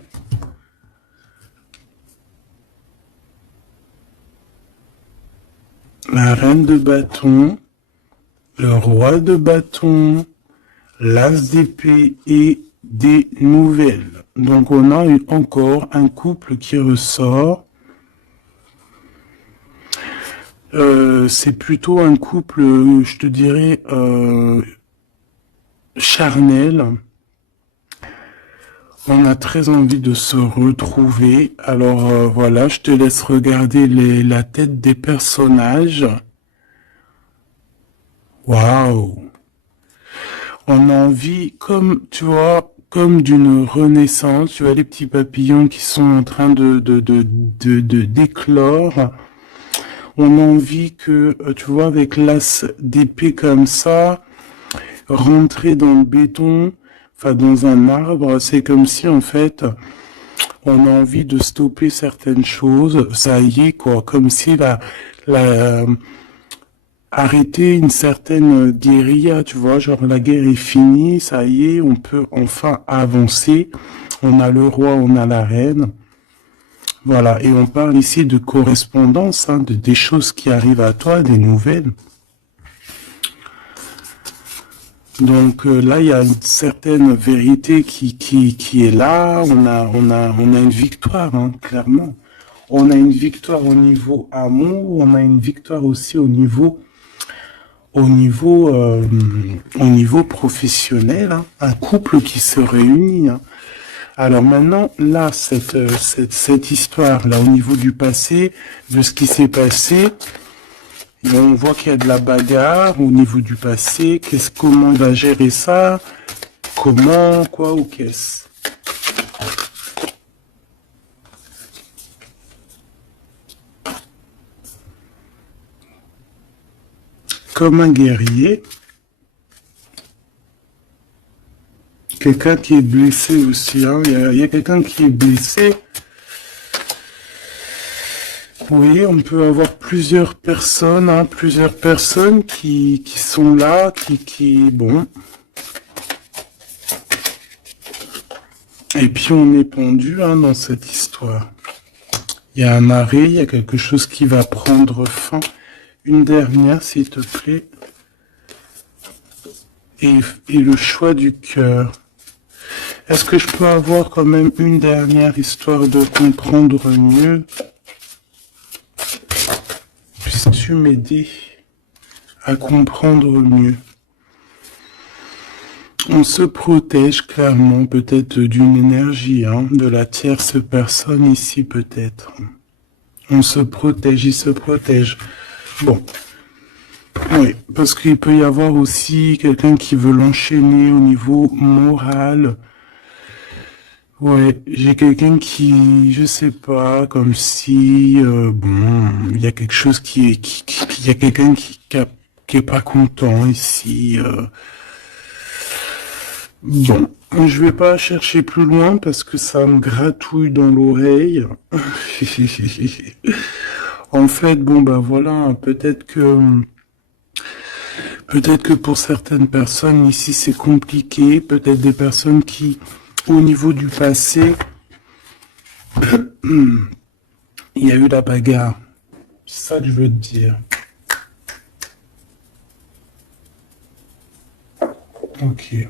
La reine de bâton, le roi de bâton, l'as d'épée et des nouvelles. Donc on a encore un couple qui ressort. C'est plutôt un couple, je te dirais, charnel. On a très envie de se retrouver. Alors voilà, je te laisse regarder la tête des personnages. Waouh! On a envie, comme, tu vois, comme d'une renaissance. Tu vois les petits papillons qui sont en train de d'éclore. On a envie que, tu vois, avec l'as d'épée comme ça, rentrer dans le béton, enfin dans un arbre, c'est comme si en fait on a envie de stopper certaines choses. Ça y est quoi, comme si arrêter une certaine guérilla, tu vois, genre la guerre est finie, ça y est, on peut enfin avancer. On a le roi, on a la reine. Voilà, et on parle ici de correspondance, hein, des choses qui arrivent à toi, des nouvelles. Donc là, il y a une certaine vérité qui est là. On a une victoire, hein, clairement. On a une victoire au niveau amour. On a une victoire aussi au niveau professionnel. Hein. Un couple qui se réunit. Hein. Alors maintenant, là, cette histoire là au niveau du passé, de ce qui s'est passé. On voit qu'il y a de la bagarre au niveau du passé. Comment il va gérer ça? Comment, quoi ou qu'est-ce? Comme un guerrier. Quelqu'un qui est blessé aussi. Hein. Il y a quelqu'un qui est blessé. Oui, on peut avoir plusieurs personnes, hein, qui sont là, bon. Et puis on est pendu, hein, dans cette histoire. Il y a un arrêt, il y a quelque chose qui va prendre fin. Une dernière, s'il te plaît. Et le choix du cœur. Est-ce que je peux avoir quand même une dernière histoire de comprendre mieux? Puisses-tu m'aider à comprendre mieux? On se protège clairement peut-être d'une énergie, hein, de la tierce personne ici peut-être. On se protège, il se protège. Bon. Oui, parce qu'il peut y avoir aussi quelqu'un qui veut l'enchaîner au niveau moral. Ouais, j'ai quelqu'un qui, je sais pas, comme si, bon, il y a quelque chose il y a quelqu'un qui a qui est pas content ici. Bon, je vais pas chercher plus loin parce que ça me gratouille dans l'oreille. En fait, bon bah voilà, peut-être que pour certaines personnes ici c'est compliqué, peut-être des personnes qui, au niveau du passé, il y a eu la bagarre. C'est ça que je veux te dire. Ok.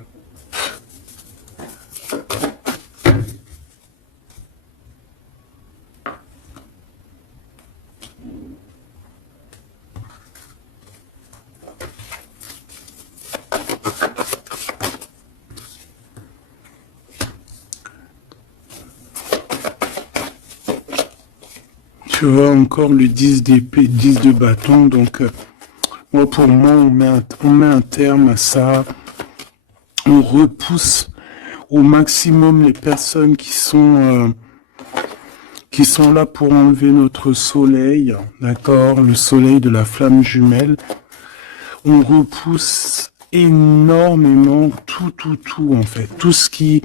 Tu vois encore le 10 d'épée, 10 de bâton, donc moi pour moi on met un terme à ça, on repousse au maximum les personnes qui sont là pour enlever notre soleil, d'accord, le soleil de la flamme jumelle. On repousse énormément tout en fait, tout ce qui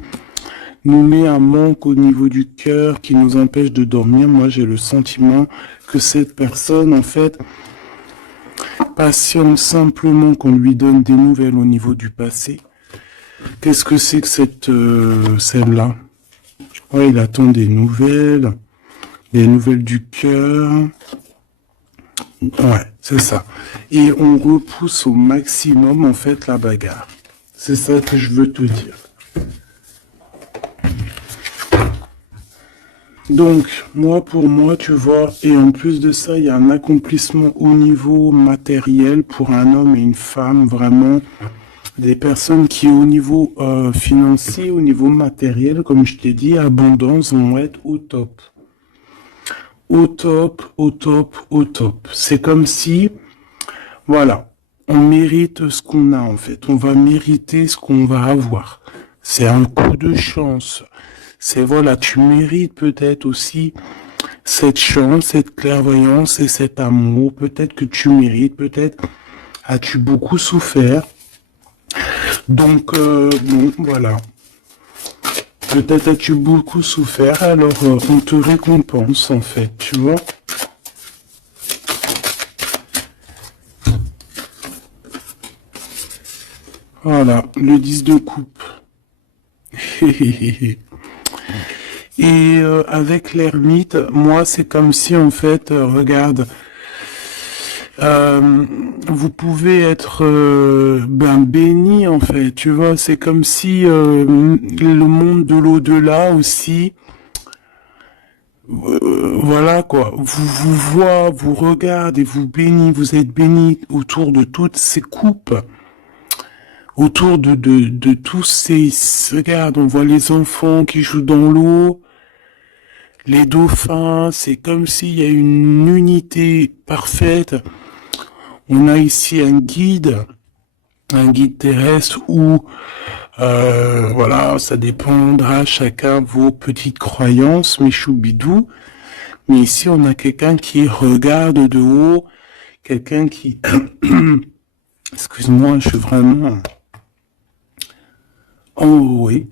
nous met un manque au niveau du cœur, qui nous empêche de dormir. Moi j'ai le sentiment que cette personne en fait patiente simplement qu'on lui donne des nouvelles au niveau du passé. Qu'est-ce que c'est que celle-là? Ouais, il attend des nouvelles du cœur. Ouais, c'est ça. Et on repousse au maximum, en fait, la bagarre. C'est ça que je veux te dire. Donc, pour moi, tu vois, et en plus de ça, il y a un accomplissement au niveau matériel pour un homme et une femme, vraiment. Des personnes qui, au niveau financier, au niveau matériel, comme je t'ai dit, abondance, vont être au top. Au top, au top, au top. C'est comme si, voilà, on mérite ce qu'on a en fait. On va mériter ce qu'on va avoir. C'est un coup de chance. C'est voilà, tu mérites peut-être aussi cette chance, cette clairvoyance et cet amour. Peut-être que tu mérites, peut-être as-tu beaucoup souffert. Donc, bon, voilà. Peut-être as-tu beaucoup souffert, alors on te récompense en fait, tu vois. Voilà, le 10 de coupe. Et avec l'ermite, moi c'est comme si en fait, regarde, vous pouvez être béni en fait, tu vois, c'est comme si le monde de l'au-delà aussi, voilà quoi, vous voit, vous regarde et vous bénit, vous êtes béni autour de toutes ces coupes, autour de tous ces, regarde, on voit les enfants qui jouent dans l'eau, les dauphins, c'est comme s'il y a une unité parfaite. On a ici un guide terrestre où, voilà, ça dépendra chacun vos petites croyances, mes choubidous. Mais ici, on a quelqu'un qui regarde de haut, quelqu'un qui, excuse-moi, je suis vraiment en haut, oui.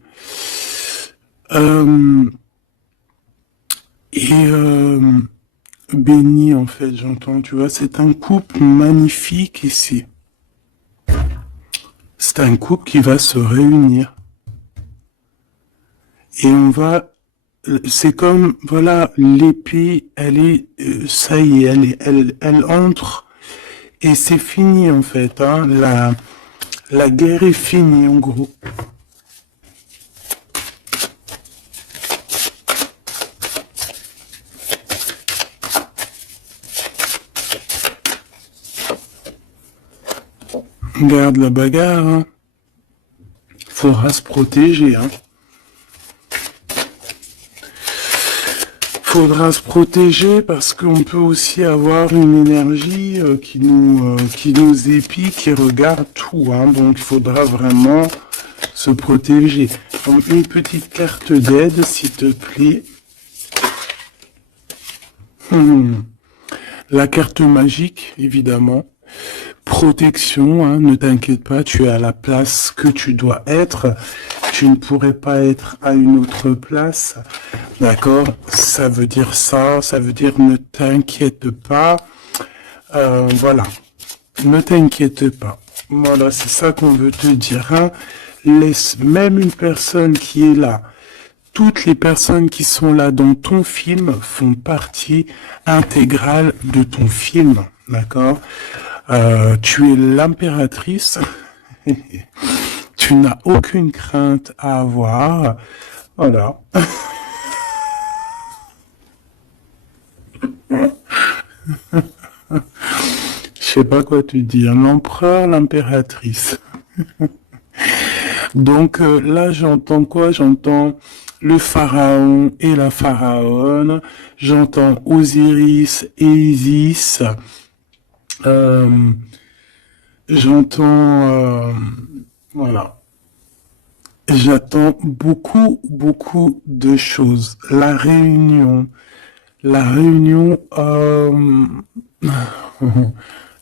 Béni, en fait, j'entends, tu vois, c'est un couple magnifique ici. C'est un couple qui va se réunir. Et on va, c'est comme, voilà, l'épée, elle est, ça y est, elle entre, et c'est fini, en fait, hein, la guerre est finie, en gros. Regarde la bagarre, hein. Faudra se protéger, hein. Faudra se protéger parce qu'on peut aussi avoir une énergie qui nous épie, qui regarde tout, hein. Donc il faudra vraiment se protéger. Donc une petite carte d'aide, s'il te plaît. La carte magique, évidemment. protection, hein, ne t'inquiète pas, tu es à la place que tu dois être. Tu ne pourrais pas être à une autre place. D'accord? Ça veut dire ça, ça veut dire ne t'inquiète pas. Voilà. Ne t'inquiète pas. Voilà, c'est ça qu'on veut te dire. Hein. Laisse même une personne qui est là. Toutes les personnes qui sont là dans ton film font partie intégrale de ton film. D'accord? Tu es l'impératrice. Tu n'as aucune crainte à avoir. Voilà. Je sais pas quoi te dire. L'empereur, l'impératrice. Donc là, j'entends quoi? J'entends le pharaon et la pharaone. J'entends Osiris et Isis. J'entends... voilà. J'attends beaucoup, beaucoup de choses. La réunion. La réunion...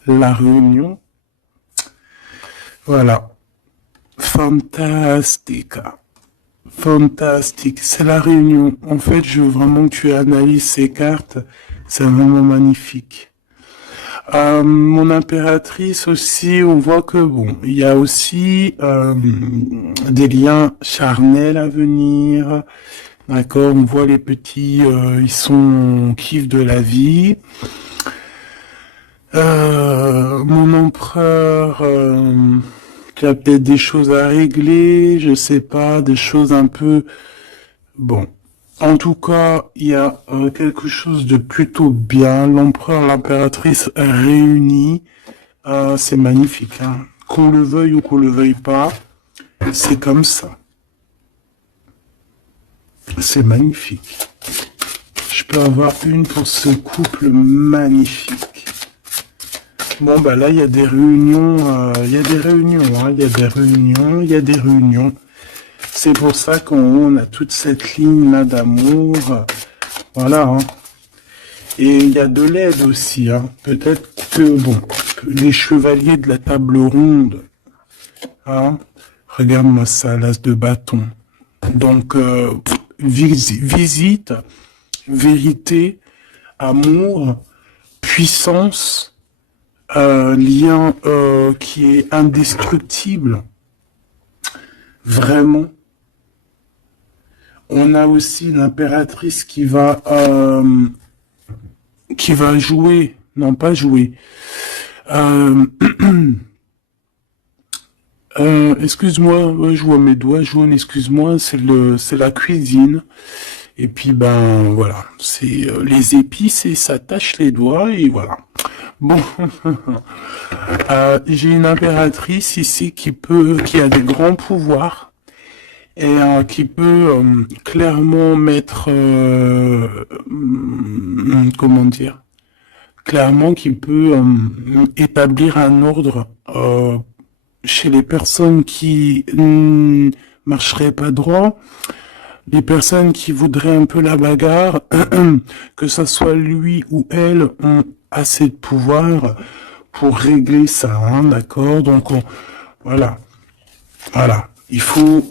la réunion. Voilà. Fantastica. Fantastique. C'est la réunion. En fait, je veux vraiment que tu analyses ces cartes. C'est vraiment magnifique. Mon impératrice aussi, on voit que bon, il y a aussi des liens charnels à venir. D'accord, on voit les petits, ils sont kiff de la vie. Mon empereur, qui a peut-être des choses à régler, je sais pas, des choses un peu bon. En tout cas, il y a quelque chose de plutôt bien. L'empereur, l'impératrice réunis, c'est magnifique. Hein. Qu'on le veuille ou qu'on le veuille pas, c'est comme ça. C'est magnifique. Je peux avoir une pour ce couple magnifique. Bon, bah là, il y a des réunions, il y a des réunions, hein, il y a des réunions, il y a des réunions. C'est pour ça qu'on a toute cette ligne-là d'amour. Voilà. Hein. Et il y a de l'aide aussi. Hein. Peut-être que, bon, les chevaliers de la table ronde. Hein. Regarde-moi ça, l'as de bâton. Donc, visite, vérité, amour, puissance, lien qui est indestructible. Vraiment. On a aussi l'impératrice qui va jouer, non pas jouer. Excuse-moi, ouais, je vois mes doigts jaunes, excuse-moi, c'est la cuisine. Et puis ben voilà, c'est les épices et ça tâche les doigts et voilà. Bon, j'ai une impératrice ici qui a des grands pouvoirs. Et qui peut clairement mettre, comment dire, clairement qui peut établir un ordre chez les personnes qui marcheraient pas droit, les personnes qui voudraient un peu la bagarre, que ça soit lui ou elle, ont assez de pouvoir pour régler ça, hein, d'accord? Donc voilà, il faut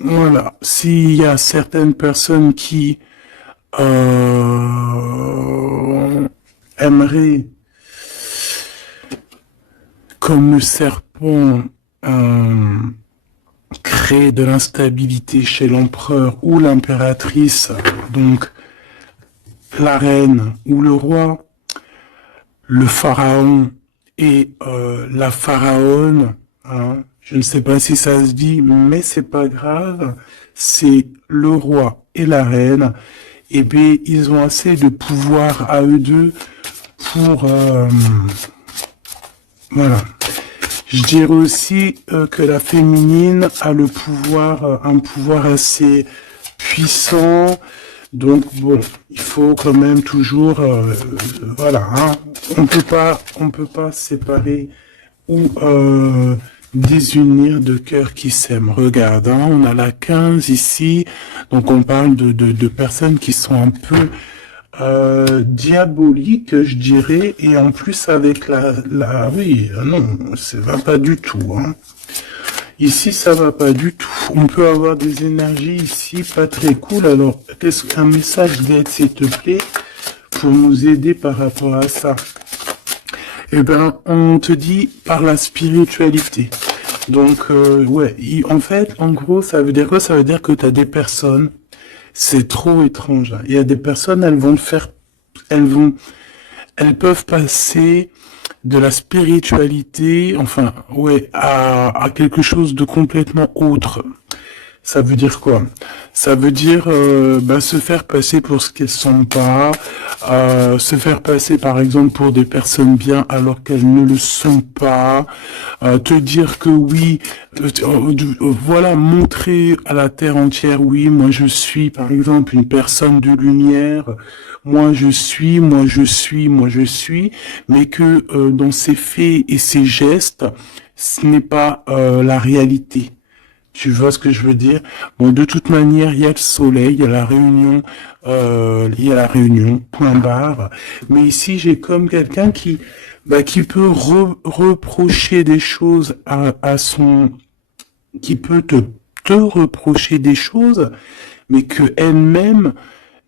voilà, s'il y a certaines personnes qui aimeraient, comme le serpent, créer de l'instabilité chez l'empereur ou l'impératrice, donc la reine ou le roi, le pharaon et la pharaone, hein, je ne sais pas si ça se dit, mais c'est pas grave. C'est le roi et la reine. Et bien, ils ont assez de pouvoir à eux deux pour... voilà. Je dirais aussi que la féminine a le pouvoir, un pouvoir assez puissant. Donc bon, il faut quand même toujours... voilà. Hein, on peut pas séparer ou... désunir de cœurs qui s'aiment. Regarde, hein, on a la 15 ici, donc on parle de personnes qui sont un peu diabolique, je dirais, et en plus avec oui, non, ça va pas du tout, hein. Ici, ça va pas du tout. On peut avoir des énergies ici pas très cool. Alors, qu'est-ce qu'un message d'aide, s'il te plaît, pour nous aider par rapport à ça? Eh ben, on te dit par la spiritualité. Donc, ouais, en fait, en gros, ça veut dire quoi? Ça veut dire que tu as des personnes, c'est trop étrange, hein. Il y a des personnes, elles peuvent passer de la spiritualité, enfin, ouais, à quelque chose de complètement autre. Ça veut dire quoi? Ça veut dire se faire passer pour ce qu'elles sont pas, se faire passer par exemple pour des personnes bien alors qu'elles ne le sont pas, te dire que oui, voilà, montrer à la terre entière, oui, moi je suis par exemple une personne de lumière, moi je suis, moi je suis, moi je suis, mais que dans ses faits et ses gestes, ce n'est pas la réalité. Tu vois ce que je veux dire? Bon, de toute manière, il y a le soleil, il y a la réunion, point barre. Mais ici, j'ai comme quelqu'un qui peut reprocher des choses qui peut te reprocher des choses, mais que elle-même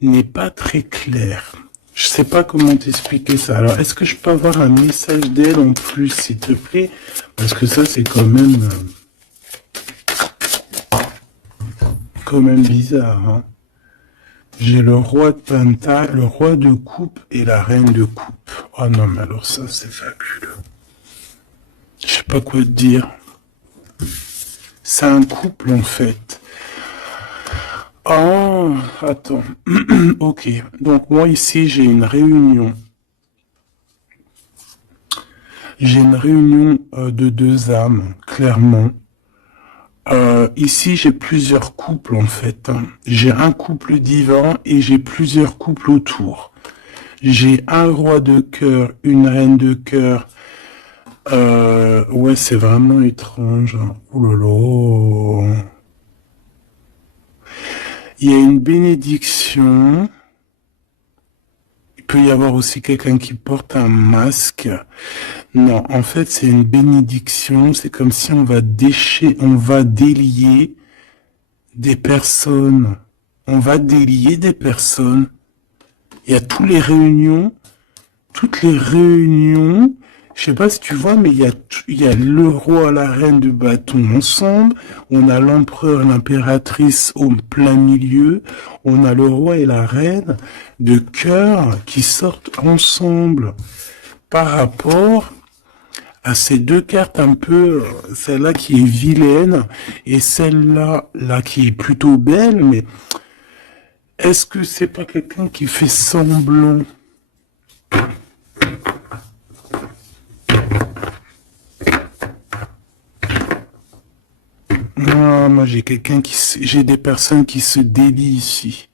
n'est pas très claire. Je sais pas comment t'expliquer ça. Alors, est-ce que je peux avoir un message d'elle en plus, s'il te plaît? Parce que ça, c'est quand même bizarre, hein. J'ai le roi de pentacle, le roi de coupe et la reine de coupe. Oh non, mais alors ça, c'est fabuleux. Je sais pas quoi te dire. C'est un couple, en fait. Oh, attends. Ok. Donc, moi, ici, j'ai une réunion. J'ai une réunion de deux âmes, clairement. Ici, j'ai plusieurs couples en fait, hein. J'ai un couple divin et j'ai plusieurs couples autour. J'ai un roi de cœur, une reine de cœur. Ouais, c'est vraiment étrange. Ouh là là. Il y a une bénédiction. Il peut y avoir aussi quelqu'un qui porte un masque. Non, en fait, c'est une bénédiction. C'est comme si on va délier des personnes. On va délier des personnes. Il y a toutes les réunions. Je sais pas si tu vois, mais il y a le roi, la reine de bâton ensemble. On a l'empereur, l'impératrice au plein milieu. On a le roi et la reine de cœur qui sortent ensemble par rapport à ces deux cartes un peu, celle-là qui est vilaine et celle-là qui est plutôt belle, mais est-ce que c'est pas quelqu'un qui fait semblant? Non, moi j'ai des personnes qui se délient ici.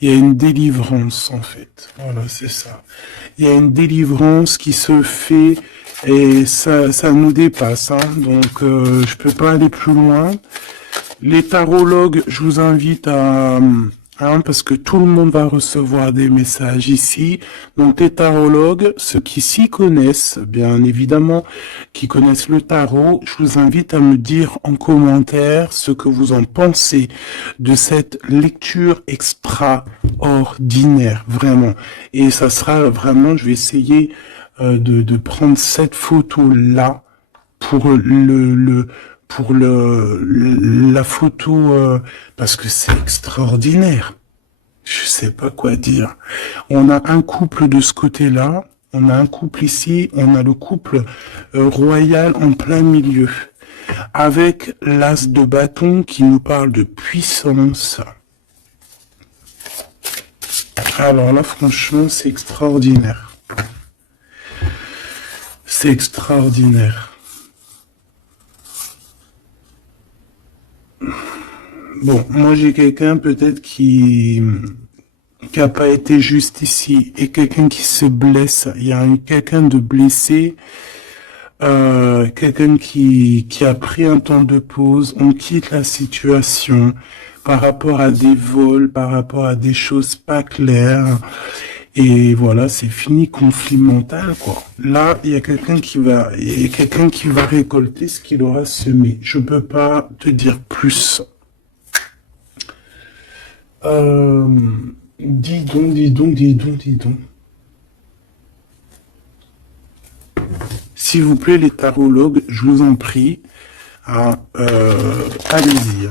Il y a une délivrance en fait. Voilà, c'est ça. Il y a une délivrance qui se fait et ça nous dépasse, hein. Donc je peux pas aller plus loin. Les tarologues, je vous invite parce que tout le monde va recevoir des messages ici. Donc les tarologues, ceux qui s'y connaissent, bien évidemment, qui connaissent le tarot, je vous invite à me dire en commentaire ce que vous en pensez de cette lecture extraordinaire, vraiment. Et ça sera vraiment, je vais essayer de prendre cette photo-là pour la photo parce que c'est extraordinaire. Je sais pas quoi dire. On a un couple de ce côté-là, on a un couple ici, on a le couple royal en plein milieu, avec l'as de bâton qui nous parle de puissance. Alors là, franchement, c'est extraordinaire. C'est extraordinaire. Bon, moi j'ai quelqu'un peut-être qui a pas été juste ici et quelqu'un qui se blesse. Il y a quelqu'un de blessé, quelqu'un qui a pris un temps de pause. On quitte la situation par rapport à des vols, par rapport à des choses pas claires. Et voilà, c'est fini conflit mental, quoi. Là, il y a quelqu'un qui va récolter ce qu'il aura semé. Je peux pas te dire plus. Euh, dis donc, dis donc, dis donc, dis donc. S'il vous plaît, les tarologues, je vous en prie, allez-y.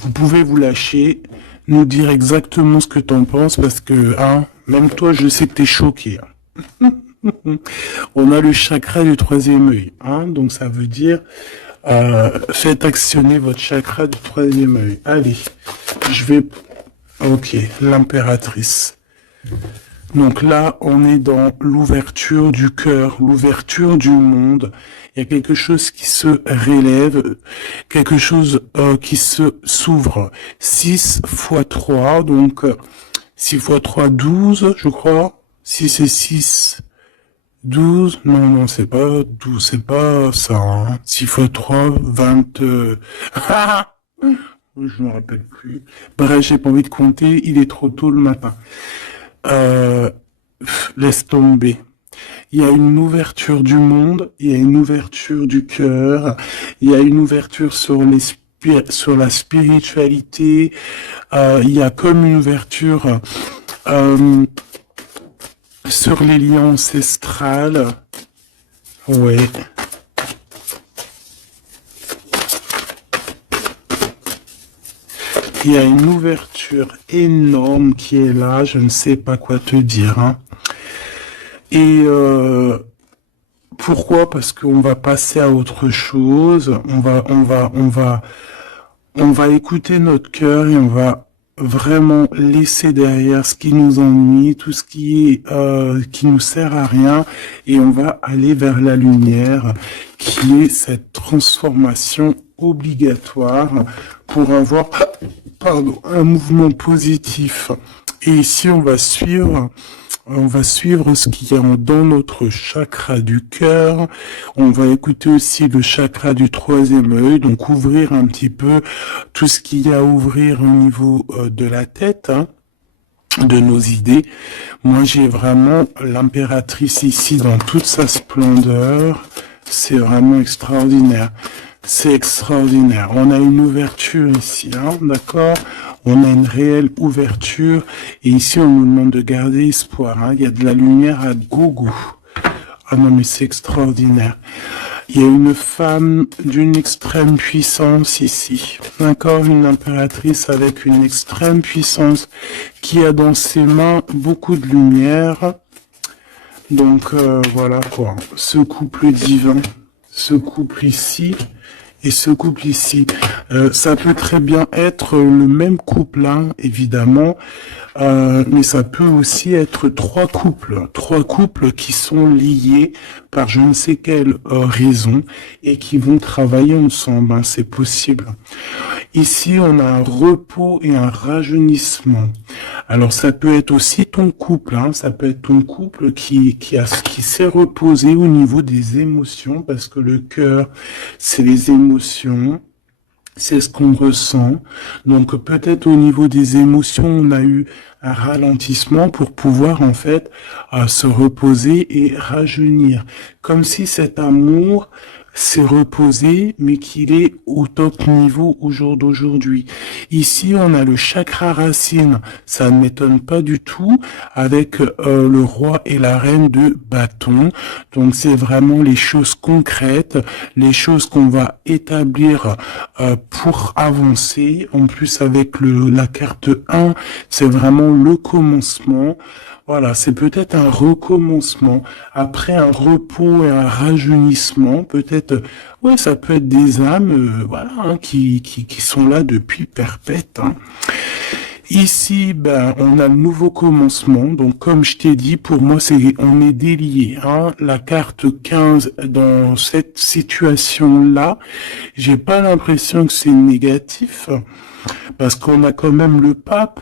Vous pouvez vous lâcher, nous dire exactement ce que t'en penses, parce que, même toi, je sais que t'es choqué. On a le chakra du troisième œil, donc ça veut dire, faites actionner votre chakra du troisième œil. Allez, ok, l'impératrice. Donc là, on est dans l'ouverture du cœur, l'ouverture du monde. Il y a quelque chose qui se relève, quelque chose qui s'ouvre. 6 fois 3, donc 6 fois 3, 12, je crois. 6 et 6, 12. Non, c'est pas 12, c'est pas ça. 6 fois 3, 20... je me rappelle plus. Bref, j'ai pas envie de compter, il est trop tôt le matin. Euh, laisse tomber. Il y a une ouverture du monde, il y a une ouverture du cœur, il y a une ouverture sur la spiritualité, il y a comme une ouverture sur les liens ancestrales. Ouais. Il y a une ouverture énorme qui est là, je ne sais pas quoi te dire. Et pourquoi? Parce qu'on va passer à autre chose. On va écouter notre cœur et on va vraiment laisser derrière ce qui nous ennuie, tout ce qui nous sert à rien, et on va aller vers la lumière, qui est cette transformation obligatoire pour avoir, un mouvement positif. Et ici, on va suivre ce qu'il y a dans notre chakra du cœur. On va écouter aussi le chakra du troisième œil, donc ouvrir un petit peu tout ce qu'il y a à ouvrir au niveau de la tête, de nos idées. Moi, j'ai vraiment l'impératrice ici dans toute sa splendeur. C'est vraiment extraordinaire. C'est extraordinaire. On a une ouverture ici, d'accord? On a une réelle ouverture. Et ici, on nous demande de garder espoir. Il y a de la lumière à gogo. Ah non, mais c'est extraordinaire. Il y a une femme d'une extrême puissance ici. D'accord? Une impératrice avec une extrême puissance qui a dans ses mains beaucoup de lumière. Donc, voilà quoi. Ce couple divin. Ce couple ici. Et ce couple ici, ça peut très bien être le même couple, évidemment, mais ça peut aussi être trois couples qui sont liés par je ne sais quelle raison et qui vont travailler ensemble, c'est possible. Ici, on a un repos et un rajeunissement. Alors, ça peut être aussi ton couple, ça peut être ton couple qui s'est reposé au niveau des émotions, parce que le cœur, c'est les émotions, c'est ce qu'on ressent. Donc, peut-être au niveau des émotions, on a eu un ralentissement pour pouvoir, en fait, se reposer et rajeunir. Comme si cet amour s'est reposé, mais qu'il est au top niveau au jour d'aujourd'hui. Ici, on a le chakra racine, ça ne m'étonne pas du tout, avec le roi et la reine de bâton. Donc, c'est vraiment les choses concrètes, les choses qu'on va établir pour avancer. En plus, avec la carte 1, c'est vraiment le commencement. Voilà, c'est peut-être un recommencement. Après un repos et un rajeunissement, peut-être, ouais, ça peut être des âmes, qui sont là depuis perpète. Ici, on a le nouveau commencement. Donc, comme je t'ai dit, pour moi, on est délié. La carte 15 dans cette situation-là, j'ai pas l'impression que c'est négatif, parce qu'on a quand même le pape.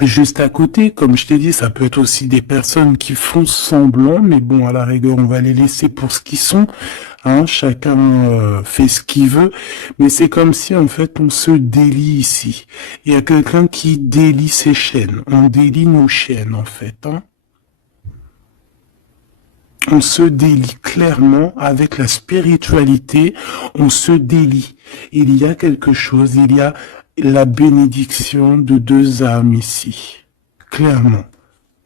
juste à côté. Comme je t'ai dit, ça peut être aussi des personnes qui font semblant, mais bon, à la rigueur, on va les laisser pour ce qu'ils sont. Hein, chacun fait ce qu'il veut, mais c'est comme si en fait on se délie ici. Il y a quelqu'un qui délie ses chaînes. On délie nos chaînes en fait. Hein. On se délie clairement avec la spiritualité. On se délie. Il y a quelque chose. Il y a la bénédiction de deux âmes ici. Clairement.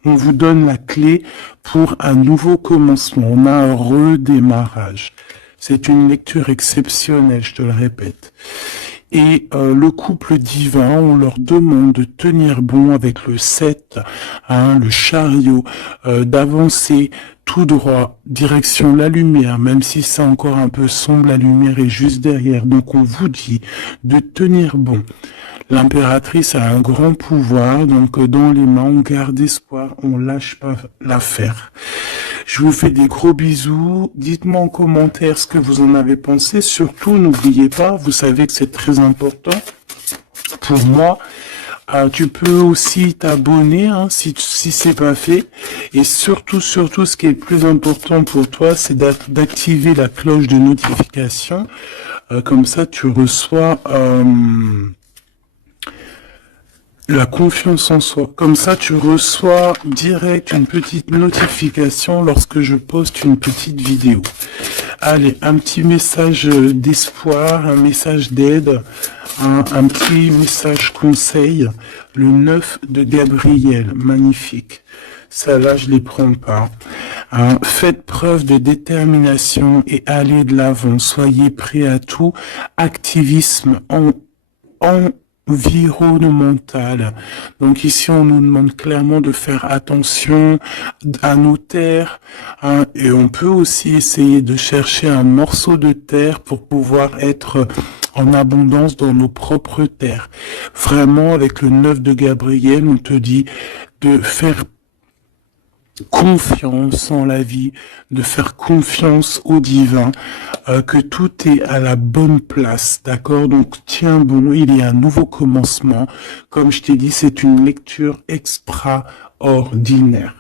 On vous donne la clé pour un nouveau commencement. On a un redémarrage. C'est une lecture exceptionnelle, je te le répète. Et le couple divin, on leur demande de tenir bon avec le 7, hein, le chariot, d'avancer tout droit, direction la lumière, même si c'est encore un peu sombre, la lumière est juste derrière. Donc on vous dit de tenir bon. L'impératrice a un grand pouvoir, donc dans les mains, on garde espoir, on lâche pas l'affaire. Je vous fais des gros bisous. Dites-moi en commentaire ce que vous en avez pensé. Surtout, n'oubliez pas, vous savez que c'est très important pour moi. Tu peux aussi t'abonner hein, si c'est pas fait. Et surtout, ce qui est le plus important pour toi, c'est d'activer la cloche de notification. Comme ça, tu reçois... la confiance en soi. Comme ça, tu reçois direct une petite notification lorsque je poste une petite vidéo. Allez, un petit message d'espoir, un message d'aide, un petit message conseil. Le 9 de Gabriel, magnifique. Ça là, je les prends pas. Faites preuve de détermination et allez de l'avant. Soyez prêts à tout. Activisme environnementale. Donc ici, on nous demande clairement de faire attention à nos terres hein, et on peut aussi essayer de chercher un morceau de terre pour pouvoir être en abondance dans nos propres terres. Vraiment, avec le 9 de Gabriel, on te dit de faire confiance en la vie, de faire confiance au divin, que tout est à la bonne place, d'accord? Donc tiens bon, il y a un nouveau commencement. Comme je t'ai dit, c'est une lecture extraordinaire.